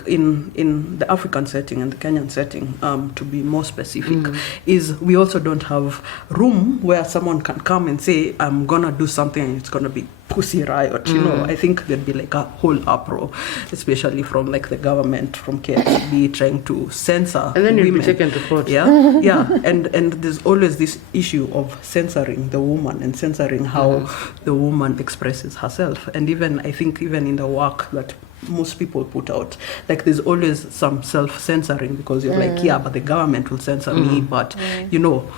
in the African setting and the Kenyan setting, to be more specific, is we also don't have room where someone can come and say, "I'm gonna do something and it's gonna be Pussy Riot." I think there'd be like a whole uproar, especially from like the government, from KSB, trying to censor and then women. You'll be taken to court. And there's always this issue of censoring the woman and censoring how the woman expresses herself. And even I think even in the work that most people put out. Like there's always some self-censoring because you're like, yeah, but the government will censor me, but you know,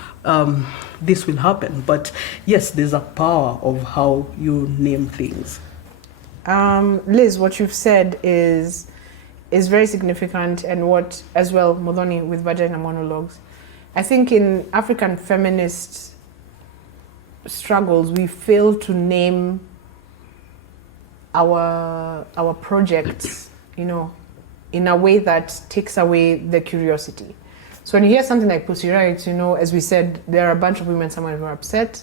this will happen. But yes, there's a power of how you name things. Liz, what you've said is very significant, and what as well, Uthoni, with Vagina monologues. I think in African feminist struggles, we fail to name our projects, you know, in a way that takes away the curiosity. So when you hear something like Pussy Rights, you know, as we said, there are a bunch of women somewhere who are upset.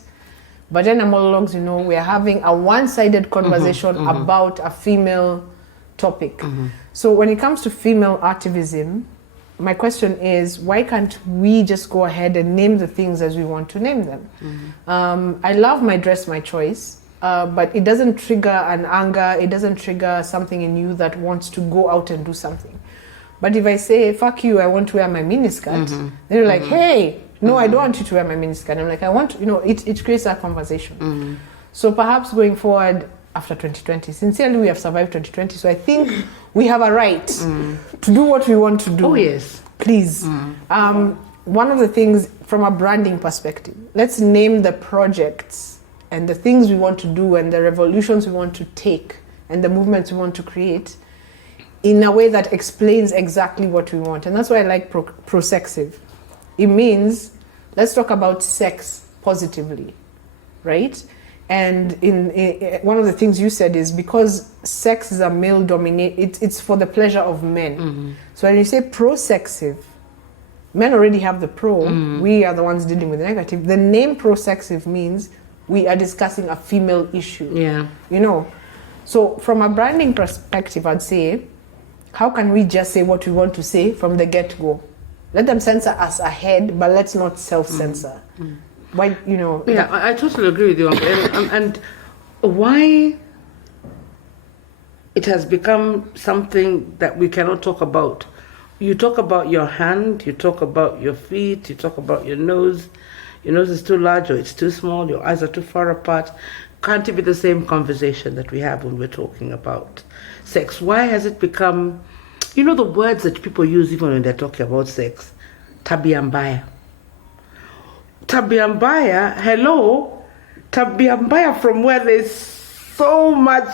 Vagina monologues, you know, we are having a one-sided conversation about a female topic. So when it comes to female activism, my question is, why can't we just go ahead and name the things as we want to name them? I love my dress, my choice, but it doesn't trigger an anger, it doesn't trigger something in you that wants to go out and do something. But if I say, fuck you, I want to wear my miniskirt, then you're like, hey, no, I don't want you to wear my miniskirt. I'm like, I want to, you know, it creates that conversation. So perhaps going forward after 2020, sincerely, we have survived 2020. So I think we have a right to do what we want to do. Oh, yes. Please. One of the things from a branding perspective, let's name the projects and the things we want to do and the revolutions we want to take and the movements we want to create in a way that explains exactly what we want. And that's why I like prosexive. It means, let's talk about sex positively, right? And in one of the things you said is because sex is a male dominated, it's for the pleasure of men. So when you say prosexive, men already have the pro, we are the ones dealing with the negative. The name prosexive means we are discussing a female issue. Yeah. You know, so from a branding perspective, I'd say, how can we just say what we want to say from the get-go? Let them censor us ahead, but let's not self-censor. Why, you know? Yeah, I totally agree with you. And why it has become something that we cannot talk about. You talk about your hand, you talk about your feet, you talk about your nose. Your nose is too large or it's too small, your eyes are too far apart. Can't it be the same conversation that we have when we're talking about sex? Why has it become, you know, the words that people use even when they're talking about sex? Tabia mbaya. Tabia mbaya, hello? Tabia mbaya, from where there's so much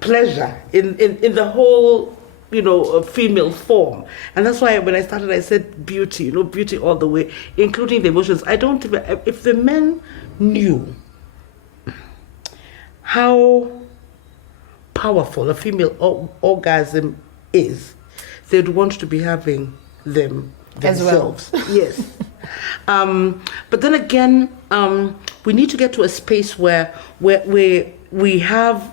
pleasure in the whole, you know, female form. And that's why when I started, I said beauty, you know, beauty all the way, including the emotions. I don't, if the men knew how powerful a female orgasm is, they'd want to be having them themselves. As well. Yes. But then again, we need to get to a space where we have,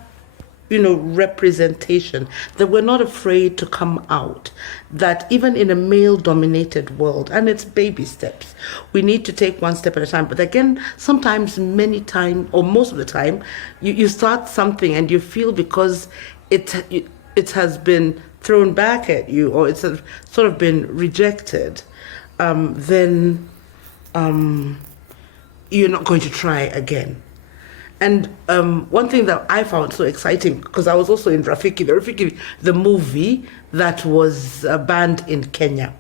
you know, representation, that we're not afraid to come out, that even in a male-dominated world, and it's baby steps, we need to take one step at a time. But again, sometimes, many times, or most of the time, you start something and you feel because it has been thrown back at you, or it's sort of been rejected, then you're not going to try again. And one thing that I found so exciting, because I was also in Rafiki, the movie that was banned in Kenya.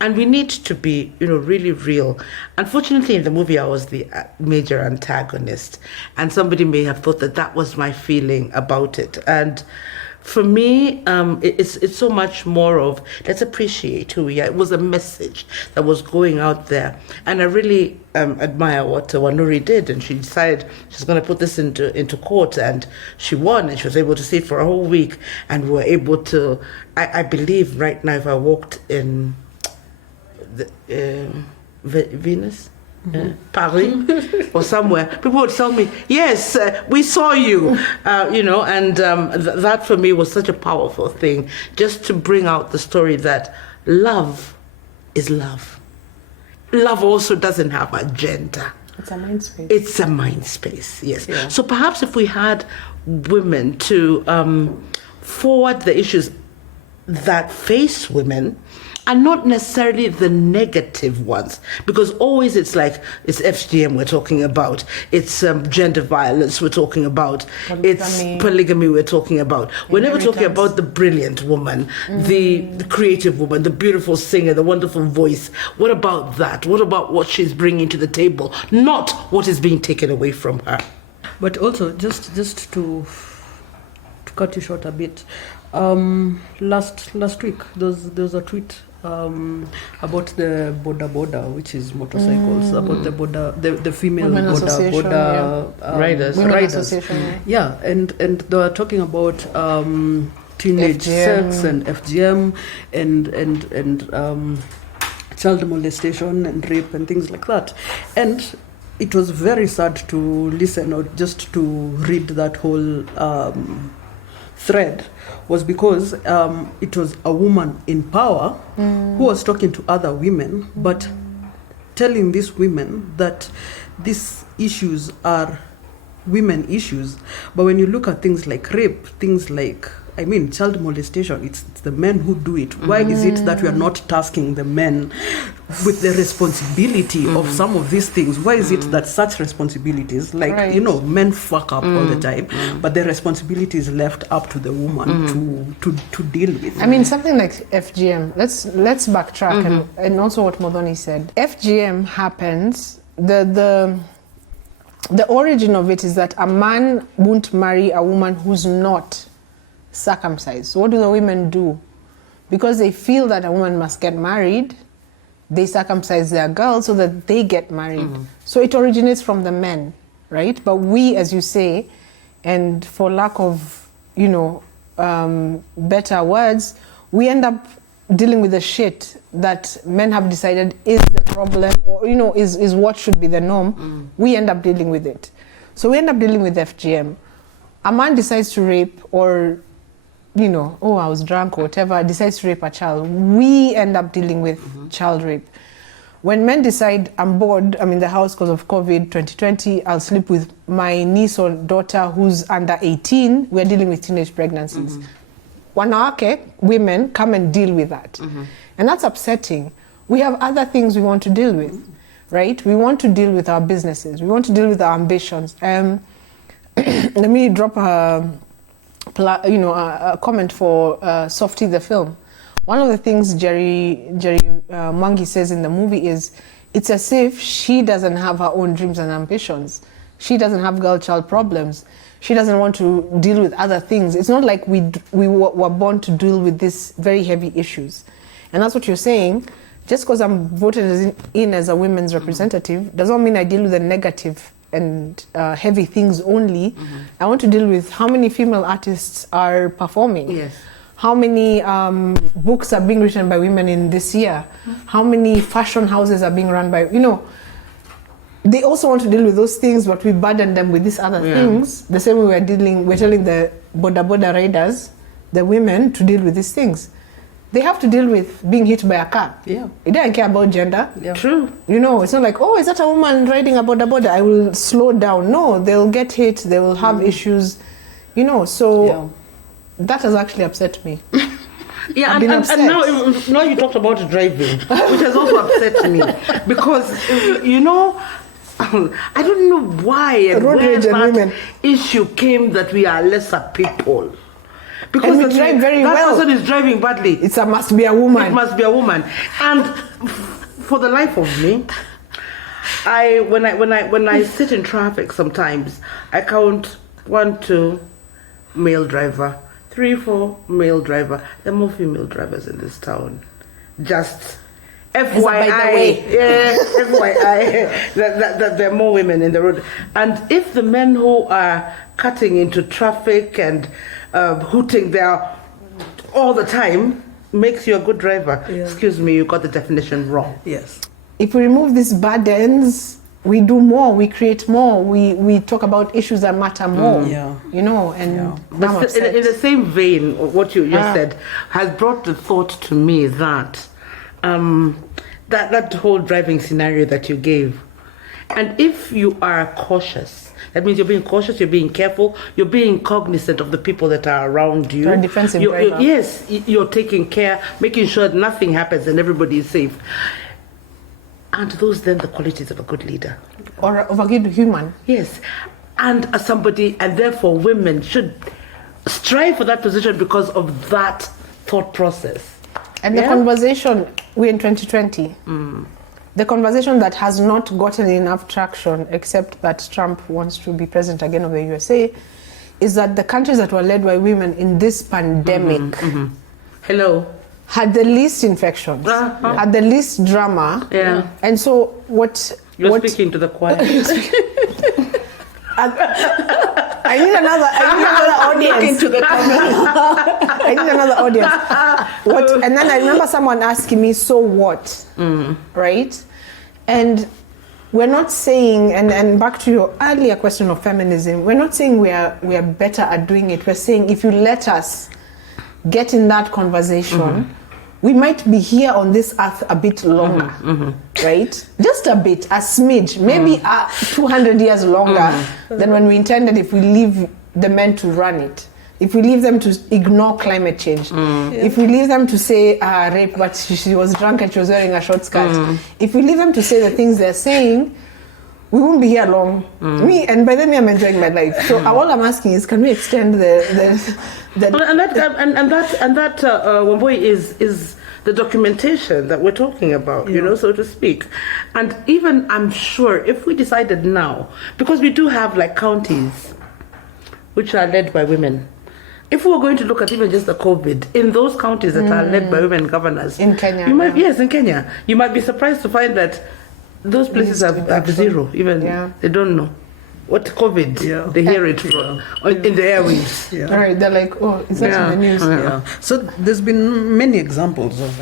And we need to be, you know, really real. Unfortunately, in the movie, I was the major antagonist. And somebody may have thought that that was my feeling about it. And for me, it's so much more of, let's appreciate who we are. It was a message that was going out there. And I really admire what Wanuri did. And she decided she's going to put this into court. And she won. And she was able to see it for a whole week. And we were able to, I believe right now, if I walked in the Venus, Paris or somewhere, people would tell me, yes, we saw you, you know, and that for me was such a powerful thing, just to bring out the story that love is love. Love also doesn't have a gender. It's a mind space. It's a mind space, yes. Yeah. So perhaps if we had women to forward the issues that face women, and not necessarily the negative ones, because always it's like it's FGM we're talking about, it's gender violence we're talking about, it's polygamy we're talking about. We're never talking about the brilliant woman, the creative woman, the beautiful singer, the wonderful voice. What about that? What about what she's bringing to the table, not what is being taken away from her? But also, just to cut you short a bit, last week there was a tweet about the boda, which is motorcycles, about the female boda riders. Yeah, and they were talking about teenage sex and FGM and child molestation and rape and things like that. And it was very sad to listen or just to read that whole thread, was because it was a woman in power who was talking to other women, but telling these women that these issues are women issues. But when you look at things like rape, things like, child molestation, it's the men who do it. Why is it that we are not tasking the men with the responsibility of some of these things? Why is it that such responsibilities, like, men fuck up all the time, but the responsibility is left up to the woman to deal with? Something like FGM, let's backtrack and also what Modoni said. FGM happens, the origin of it is that a man won't marry a woman who's not circumcised. So what do the women do? Because they feel that a woman must get married, they circumcise their girls so that they get married. So it originates from the men, right? But we, as you say, and for lack of, better words, we end up dealing with the shit that men have decided is the problem, or, is what should be the norm. We end up dealing with it. So we end up dealing with FGM. A man decides to rape, or I was drunk or whatever, decides to rape a child. We end up dealing with child rape. When men decide, I'm bored, I'm in the house because of COVID 2020, I'll sleep with my niece or daughter who's under 18, we're dealing with teenage pregnancies. Wanawake, women, come and deal with that. And that's upsetting. We have other things we want to deal with, right? We want to deal with our businesses. We want to deal with our ambitions. Let me drop a comment for Softy the film. One of the things Jerry Mwangi says in the movie is, it's as if she doesn't have her own dreams and ambitions. She doesn't have girl-child problems. She doesn't want to deal with other things. It's not like we were born to deal with these very heavy issues. And that's what you're saying. Just because I'm voted in as a women's representative does not mean I deal with the negative and heavy things only. I want to deal with how many female artists are performing. Yes. How many books are being written by women in this year? How many fashion houses are being run by, they also want to deal with those things, but we burden them with these other things. The same way we're telling the boda riders, the women, to deal with these things. They have to deal with being hit by a car. Yeah. It doesn't care about gender. Yeah. True. It's not like, is that a woman riding a boda? I will slow down. No, they'll get hit. They will have issues. That has actually upset me. Yeah, and now you talked about driving, which has also upset me. Because, I don't know why and where that issue came that we are lesser people. Because we drive very well. That person is driving badly. Must be a woman. It must be a woman. And for the life of me, when I sit in traffic sometimes, I count 1, 2 male driver, 3, 4 male driver. There are more female drivers in this town. Just FYI, FYI, that there are more women in the road. And if the men who are cutting into traffic and hooting there all the time makes you a good driver, excuse me, you got the definition wrong. Yes. If we remove these burdens, we do more, we create more, we talk about issues that matter more. But in the same vein, what you just said has brought the thought to me that that whole driving scenario that you gave, and if you are cautious, That means you're being cautious, you're being careful, you're being cognizant of the people that are around you. You're a defensive driver. Yes, you're taking care, making sure that nothing happens and everybody is safe. And those then the qualities of a good leader. Or of a good human. Yes. And as somebody, and therefore women should strive for that position because of that thought process. And the conversation, we're in 2020. The conversation that has not gotten enough traction, except that Trump wants to be president again of the USA, is that the countries that were led by women in this pandemic had the least infections, had the least drama. Yeah. And so what... You're speaking to the choir. I need another audience. To the I need another audience. What? And then I remember someone asking me, so what? Right? And we're not saying, and back to your earlier question of feminism, we're not saying we are better at doing it. We're saying if you let us get in that conversation, we might be here on this earth a bit longer, right? Just a bit, a smidge, maybe 200 years longer than when we intended if we leave the men to run it. If we leave them to ignore climate change, if we leave them to say rape, but she was drunk and she was wearing a short skirt, if we leave them to say the things they're saying, we won't be here long. And by then I'm enjoying my life. So all I'm asking is, can we extend the Wambui is the documentation that we're talking about, you know, so to speak. And even I'm sure if we decided now, because we do have like counties which are led by women. If we were going to look at even just the COVID, in those counties that are led by women governors, in Kenya, yes, in Kenya, you might be surprised to find that those places have zero. Even they don't know what COVID. They hear it from in the airwaves. All right, they're like, oh, is that in the news? So there's been many examples of,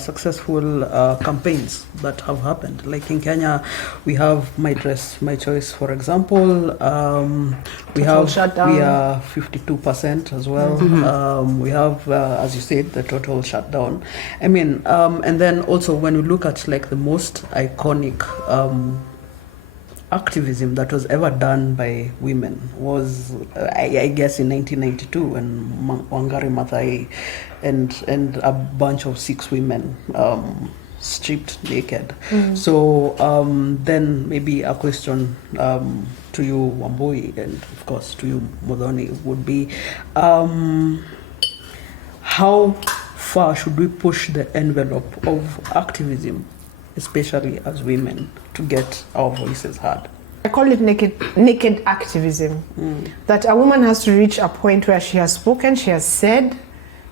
successful campaigns that have happened. Like in Kenya, we have My Dress, My Choice, for example. We are 52% as well. We have, as you said, the total shutdown. And then also when we look at like the most iconic activism that was ever done by women was, I guess, in 1992 when Wangari Maathai and a bunch of 6 women stripped naked. So then maybe a question to you, Wambui, and of course to you, Uthoni, would be how far should we push the envelope of activism, especially as women, to get our voices heard? I call it naked activism. That a woman has to reach a point where she has spoken, she has said,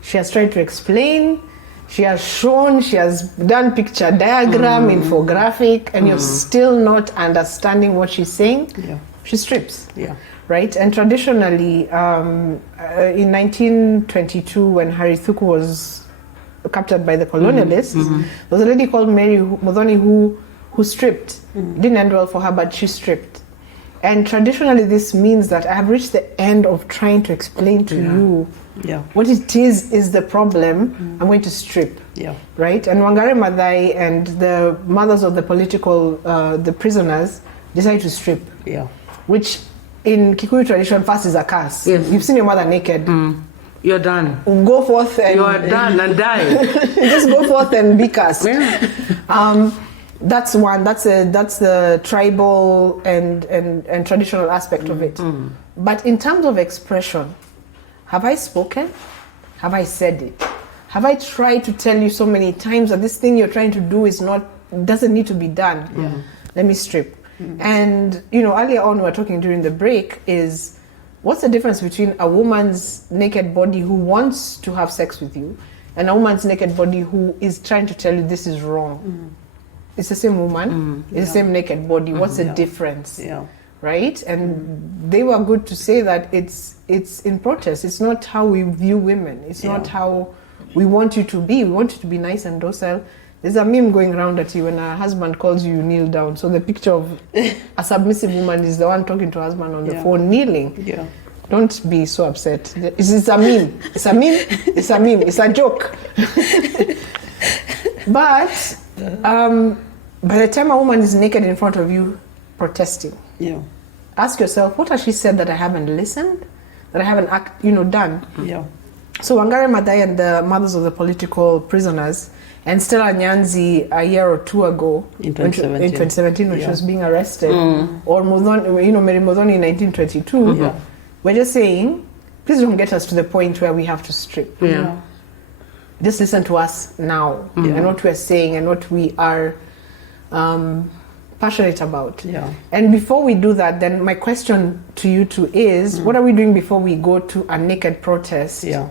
she has tried to explain, she has shown, she has done picture diagram, infographic, and you're still not understanding what she's saying. She strips. Right? And traditionally, in 1922, when Harry Thuku was captured by the colonialists, there was a lady called Mary Muthoni who stripped. Didn't end well for her, but she stripped. And traditionally, this means that I have reached the end of trying to explain to you what it is the problem. I'm going to strip. Right? And Wangari Maathai and the mothers of the political, the prisoners, decided to strip. Which in Kikuyu tradition, first is a curse. You've seen your mother naked. You're done. Go forth and... You're done and die. Just go forth and be cast. That's one. That's the tribal and traditional aspect of it. But in terms of expression, have I spoken? Have I said it? Have I tried to tell you so many times that this thing you're trying to do doesn't need to be done? Let me strip. And earlier on we were talking during the break is, what's the difference between a woman's naked body who wants to have sex with you and a woman's naked body who is trying to tell you this is wrong? It's the same woman, it's the same naked body. What's the difference? Right? And they were good to say that it's in protest. It's not how we view women. It's not how we want you to be. We want you to be nice and docile. There's a meme going around at you when a husband calls you, you kneel down. So the picture of a submissive woman is the one talking to her husband on the phone, kneeling. Don't be so upset. It's a meme. It's a meme. It's a meme. It's a joke. But by the time a woman is naked in front of you protesting, Yeah. ask yourself, what has she said that I haven't listened, that I haven't done? Yeah. So Wangari Maathai and the mothers of the political prisoners, and Stella Nyanzi a year or two ago In 2017. when she Yeah. was being arrested, or Muthoni, Mary Muthoni in 1922, Yeah. we're just saying, please don't get us to the point where we have to strip. Yeah. Just listen to us now and what we're saying and what we are passionate about. Yeah. And before we do that, then my question to you two is, what are we doing before we go to a naked protest? Yeah.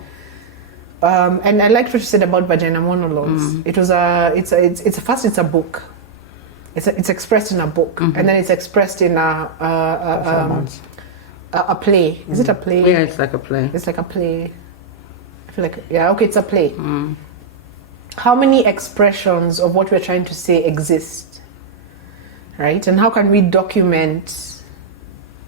And I liked what you said about Vagina monologues. It was it's a book. It's expressed in a book, and then it's expressed in a play. Is it a play? Yeah, it's like a play. It's like a play. I feel like, yeah, okay, it's a play. How many expressions of what we're trying to say exist, right? And how can we document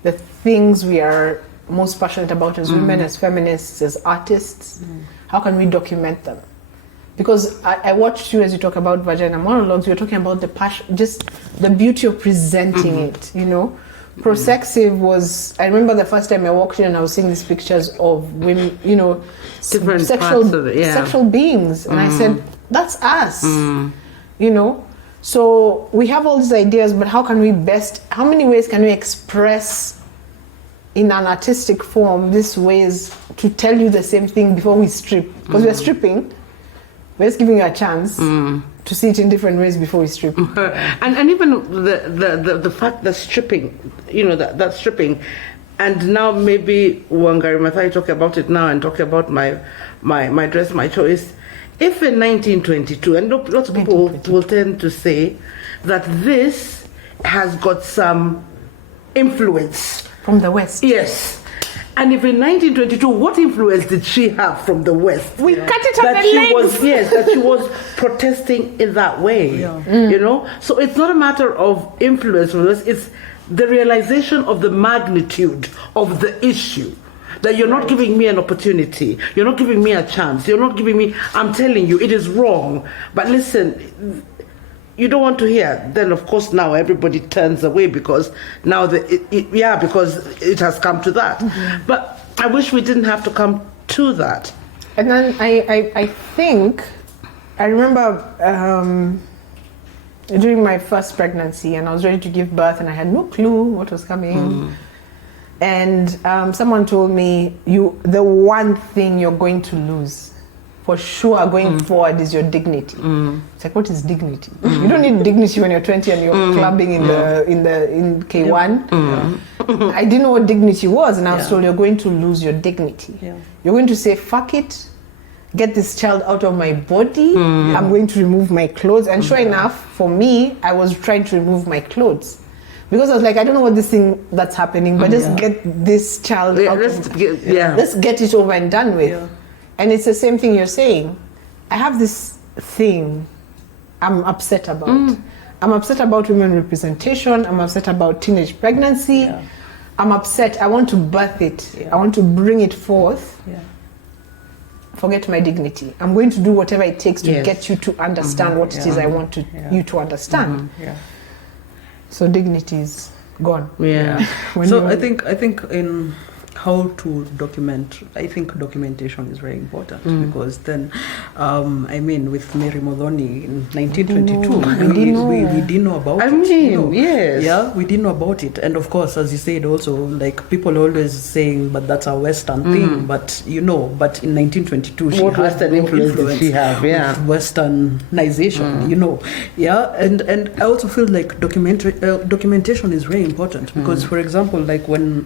the things we are most passionate about as women, as feminists, as artists? How can we document them? Because I watched you as you talk about Vagina monologues, you're talking about the passion, just the beauty of presenting it, you know? Prosexive was, I remember the first time I walked in and I was seeing these pictures of women, you know, Different parts of it, yeah. sexual beings. And I said, that's us, you know? So we have all these ideas, but how many ways can we express in an artistic form these ways to tell you the same thing before we strip? Because we're stripping, we're just giving you a chance to see it in different ways before we strip. And even the fact that stripping, you know, that stripping, and now maybe Wangari Maathai talk about it now and talk about my dress, my choice. If in 1922, and lots of people will tend to say that this has got some influence From the West. Yes. And if in 1922, what influence did she have from the West? We cut it on That the she legs. was, yes, that she was protesting in that way. You know? So it's not a matter of influence from us, it's the realization of the magnitude of the issue. That you're not giving me an opportunity, you're not giving me a chance, you're not giving me, I'm telling you, it is wrong. But listen, you don't want to hear, then of course now everybody turns away because now because it has come to that. But I wish we didn't have to come to that. And then I think, I remember during my first pregnancy and I was ready to give birth and I had no clue what was coming. And someone told me, the one thing you're going to lose for sure going forward is your dignity. It's like, what is dignity? You don't need dignity when you're 20 and you're clubbing in K1. I didn't know what dignity was, and I was told you're going to lose your dignity. You're going to say, fuck it, get this child out of my body. I'm going to remove my clothes. And sure enough, for me, I was trying to remove my clothes. Because I was like, I don't know what this thing that's happening, but just get this child out of me. Let's get it over and done with. And it's the same thing you're saying. I have this thing I'm upset about. I'm upset about women representation. I'm upset about teenage pregnancy. I'm upset. I want to birth it. I want to bring it forth. Forget my dignity. I'm going to do whatever it takes to get you to understand what it is I want you to understand. So dignity is gone. So I think in how to document, I think documentation is very important because then, I mean, with Mary Muthoni in 1922, we didn't know about it. We didn't know about it. And of course, as you said also, like people always saying, but that's a Western thing. But you know, but in 1922, she What had Western influence did she have? with Westernization, you know. And I also feel like documentation is very important because, for example, like when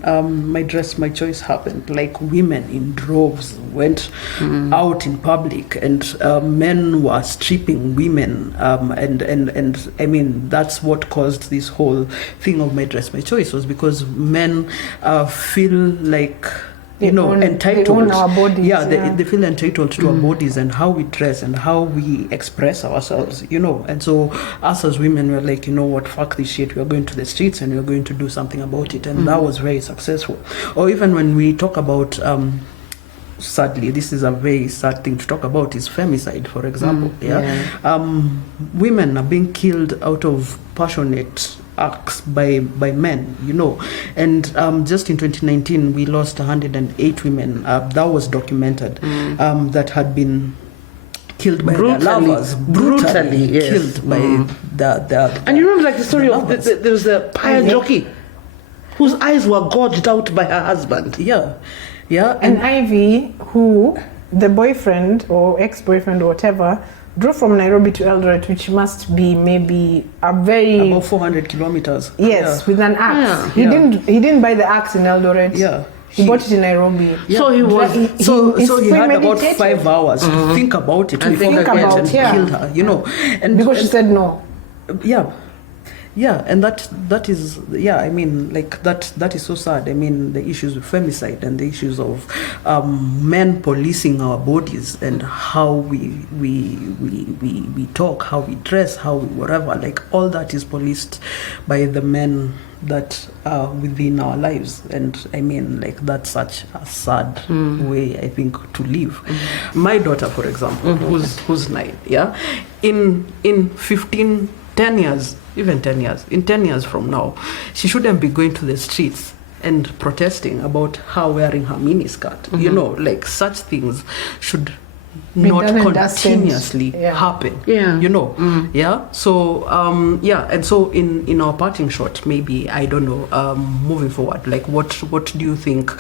my dress, my choice happened, like women in droves went out in public and men were stripping women and I mean that's what caused this whole thing of my dress, my choice, was because men feel like entitled. They own our bodies, they feel entitled to our bodies and how we dress and how we express ourselves, you know. And so us as women were like, you know what, fuck this shit, we're going to the streets and we're going to do something about it. And that was very successful. Or even when we talk about sadly, this is a very sad thing to talk about, is femicide, for example. Women are being killed out of passionate acts by men, and just in 2019 we lost 108 women, that was documented, that had been killed by their lovers, brutally killed by the and you remember, like, the story of there was a pile jockey whose eyes were gouged out by her husband. And Ivy, who the boyfriend or ex-boyfriend or whatever drove from Nairobi to Eldoret, which must be maybe about 400 kilometers. Yes, with an axe. He didn't buy the axe in Eldoret. He bought it in Nairobi. So he was. He had about 5 hours to think about it before he went and killed her. And because she said no. And that is I mean, like, that is so sad. I mean, the issues with femicide and the issues of men policing our bodies and how we talk, how we dress, how we whatever, like, all that is policed by the men that are within our lives. And I mean, like, that's such a sad way, I think, to live. My daughter, for example, who's 9, in 10 years, even 10 years, in 10 years from now, she shouldn't be going to the streets and protesting about her wearing her miniskirt. Like, such things should not continuously happen. So and so in our parting shot, maybe, I don't know, moving forward, like, what do you think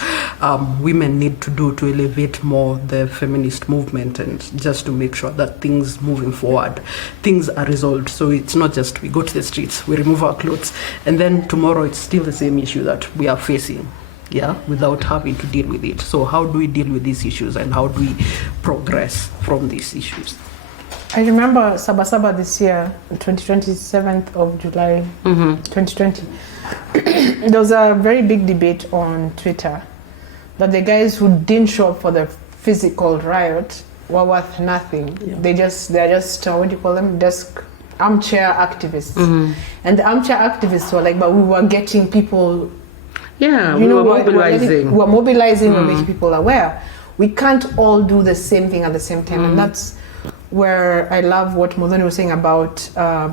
women need to do to elevate more the feminist movement, and just to make sure that things moving forward, things are resolved, so it's not just we go to the streets, we remove our clothes, and then tomorrow it's still the same issue that we are facing, without having to deal with it. So how do we deal with these issues, and how do we progress from these issues? I remember Sabasaba this year, 27th of July, 2020. There was a very big debate on Twitter that the guys who didn't show up for the physical riot were worth nothing. They're just what do you call them? Desk armchair activists. And the armchair activists were like, but we were getting people. We were mobilizing. We're mobilizing, we're making people aware. We can't all do the same thing at the same time. And that's where I love what Uthoni was saying about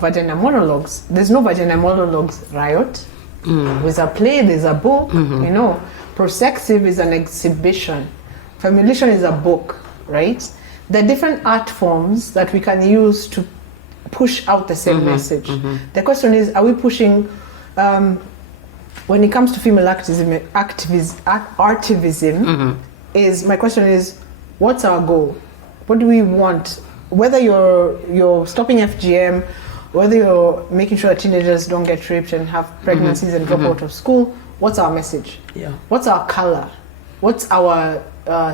Vagina monologues. There's no Vagina monologues riot. There's a play, there's a book, Prosexive is an exhibition. Femulation is a book, right? There are different art forms that we can use to push out the same message. The question is, are we pushing... when it comes to female activism, my question is, what's our goal? What do we want? Whether you're stopping FGM, whether you're making sure that teenagers don't get raped and have pregnancies and drop out of school, what's our message? What's our color? What's our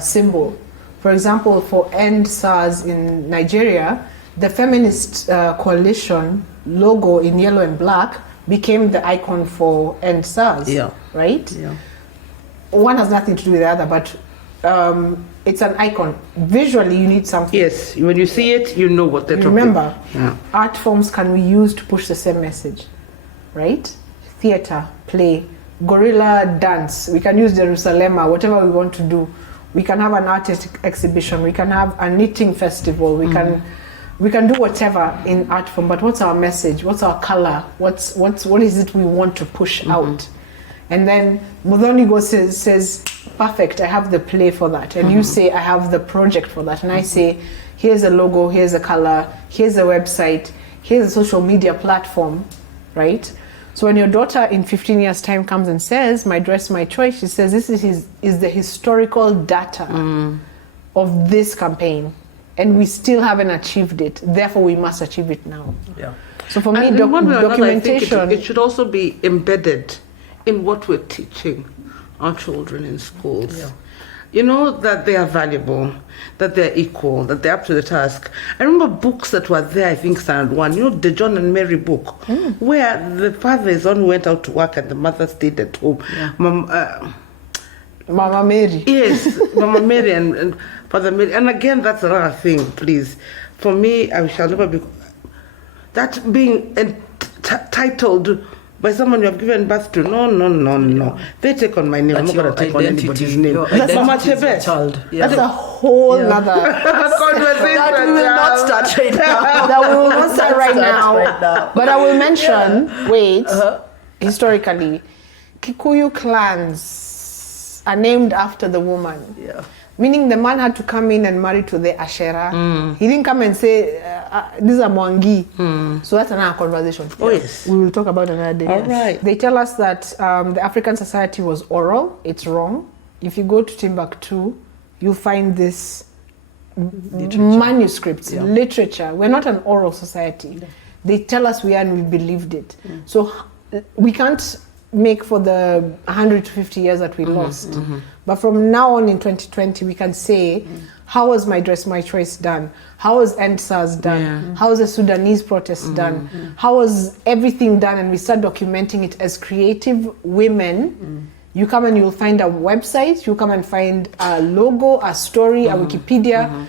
symbol? For example, for End SARS in Nigeria, the feminist coalition logo in yellow and black became the icon for End SARS, right? One has nothing to do with the other, but it's an icon. Visually, you need something. Yes, when you see it, you know what they're talking about. Remember, art forms can we use to push the same message, right? Theater, play, gorilla dance. We can use Jerusalema, whatever we want to do. We can have an artistic exhibition. We can have a knitting festival. We can do whatever in art form, but what's our message? What's our color? What is it we want to push out? And then Uthoni goes says, perfect, I have the play for that. And you say, I have the project for that. And I say, here's a logo, here's a color, here's a website, here's a social media platform, right? So when your daughter in 15 years' time comes and says, my dress, my choice, she says, this is the historical data of this campaign. And we still haven't achieved it. Therefore, we must achieve it now. So for me, documentation... it should also be embedded in what we're teaching our children in schools. That they are valuable, that they're equal, that they're up to the task. I remember books that were there, I think, standard one, the John and Mary book, where the father is on who went out to work and the mother stayed at home. Mama Mary. Yes, Mama Mary and Father Mary. And again, that's another thing, please. For me, I shall never be... That being titled by someone you have given birth to. No. They take on my name. I'm not going to take on anybody's name. That's Mama your Chebe. child. That's a whole other Conversation. That we will not start right now. that we will not start right now. But I will mention, historically, Kikuyu clans are named after the woman. Yeah. Meaning the man had to come in and marry to the Ashera. He didn't come and say, these are Mwangi. So that's another conversation. Oh, yes. We will talk about another day. All right. They tell us that the African society was oral. It's wrong. If you go to Timbuktu, you find this manuscripts, literature. We're not an oral society. They tell us we are and we believed it. So we can't make for the 150 years that we lost. But from now on in 2020, we can say, how was My Dress, My Choice done? How was EndSARS done? Yeah. How was the Sudanese protest done? How was everything done? And we start documenting it as creative women. You come and you'll find a website, you come and find a logo, a story, a Wikipedia.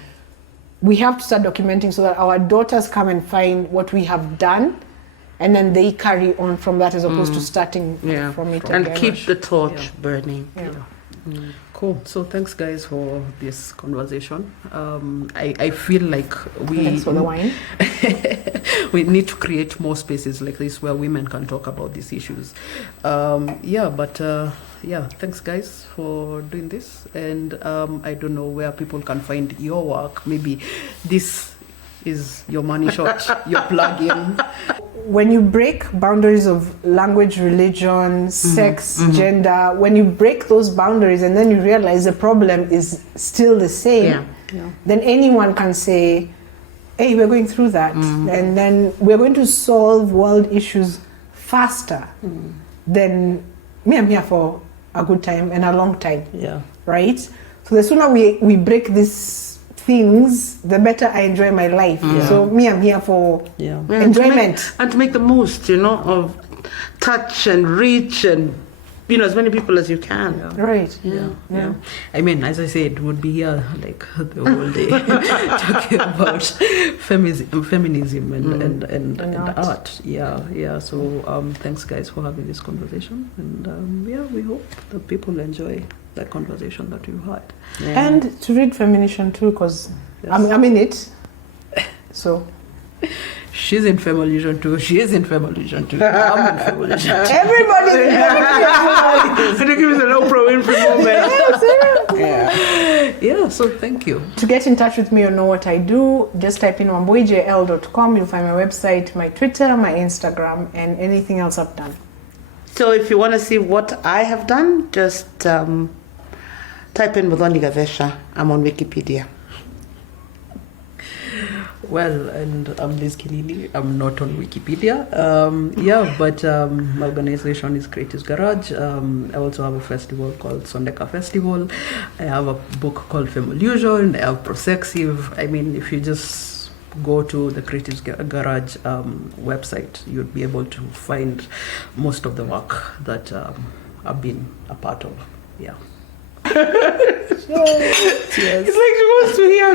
We have to start documenting so that our daughters come and find what we have done, and then they carry on from that as opposed to starting from it And again. keep the torch burning. Cool. So thanks, guys, for this conversation. I feel like Thanks for the wine. we need to create more spaces like this where women can talk about these issues. Thanks, guys, for doing this. And I don't know where people can find your work. Maybe this is your money shot, your plug-in. When you break boundaries of language, religion, sex, gender, when you break those boundaries and then you realize the problem is still the same, then anyone can say, hey, we're going through that. And then we're going to solve world issues faster than I'm here for a good time and a long time. Yeah. Right? So the sooner we break these things, the better I enjoy my life. So I'm here for enjoyment. And to make the most, of touch and reach and, as many people as you can. Right. Yeah. I mean, as I said, would be here like the whole day talking about feminism and art. Yeah. So thanks, guys, for having this conversation. And we hope that people enjoy that conversation that we've had. And to read Feminism too, because I'm in it. So she's in Feminism too. She is in Feminism too. I'm in Feminism too. Everybody's in Feminism. Can you give us a low pro info moment? Yeah, so thank you. To get in touch with me or know what I do, just type in wambui.jl.com. You'll find my website, my Twitter, my Instagram, and anything else I've done. So if you want to see what I have done, just type in Uthoni Gathecha. I'm on Wikipedia. Well, and I'm Liz Kilili. I'm not on Wikipedia. But my organization is Creatives Garage. I also have a festival called Sondeka Festival. I have a book called Femilusion. I have Prosexive. I mean, if you just go to the Creatives Garage website, you'll be able to find most of the work that I've been a part of. Yeah. Cheers. It's like she wants to hear.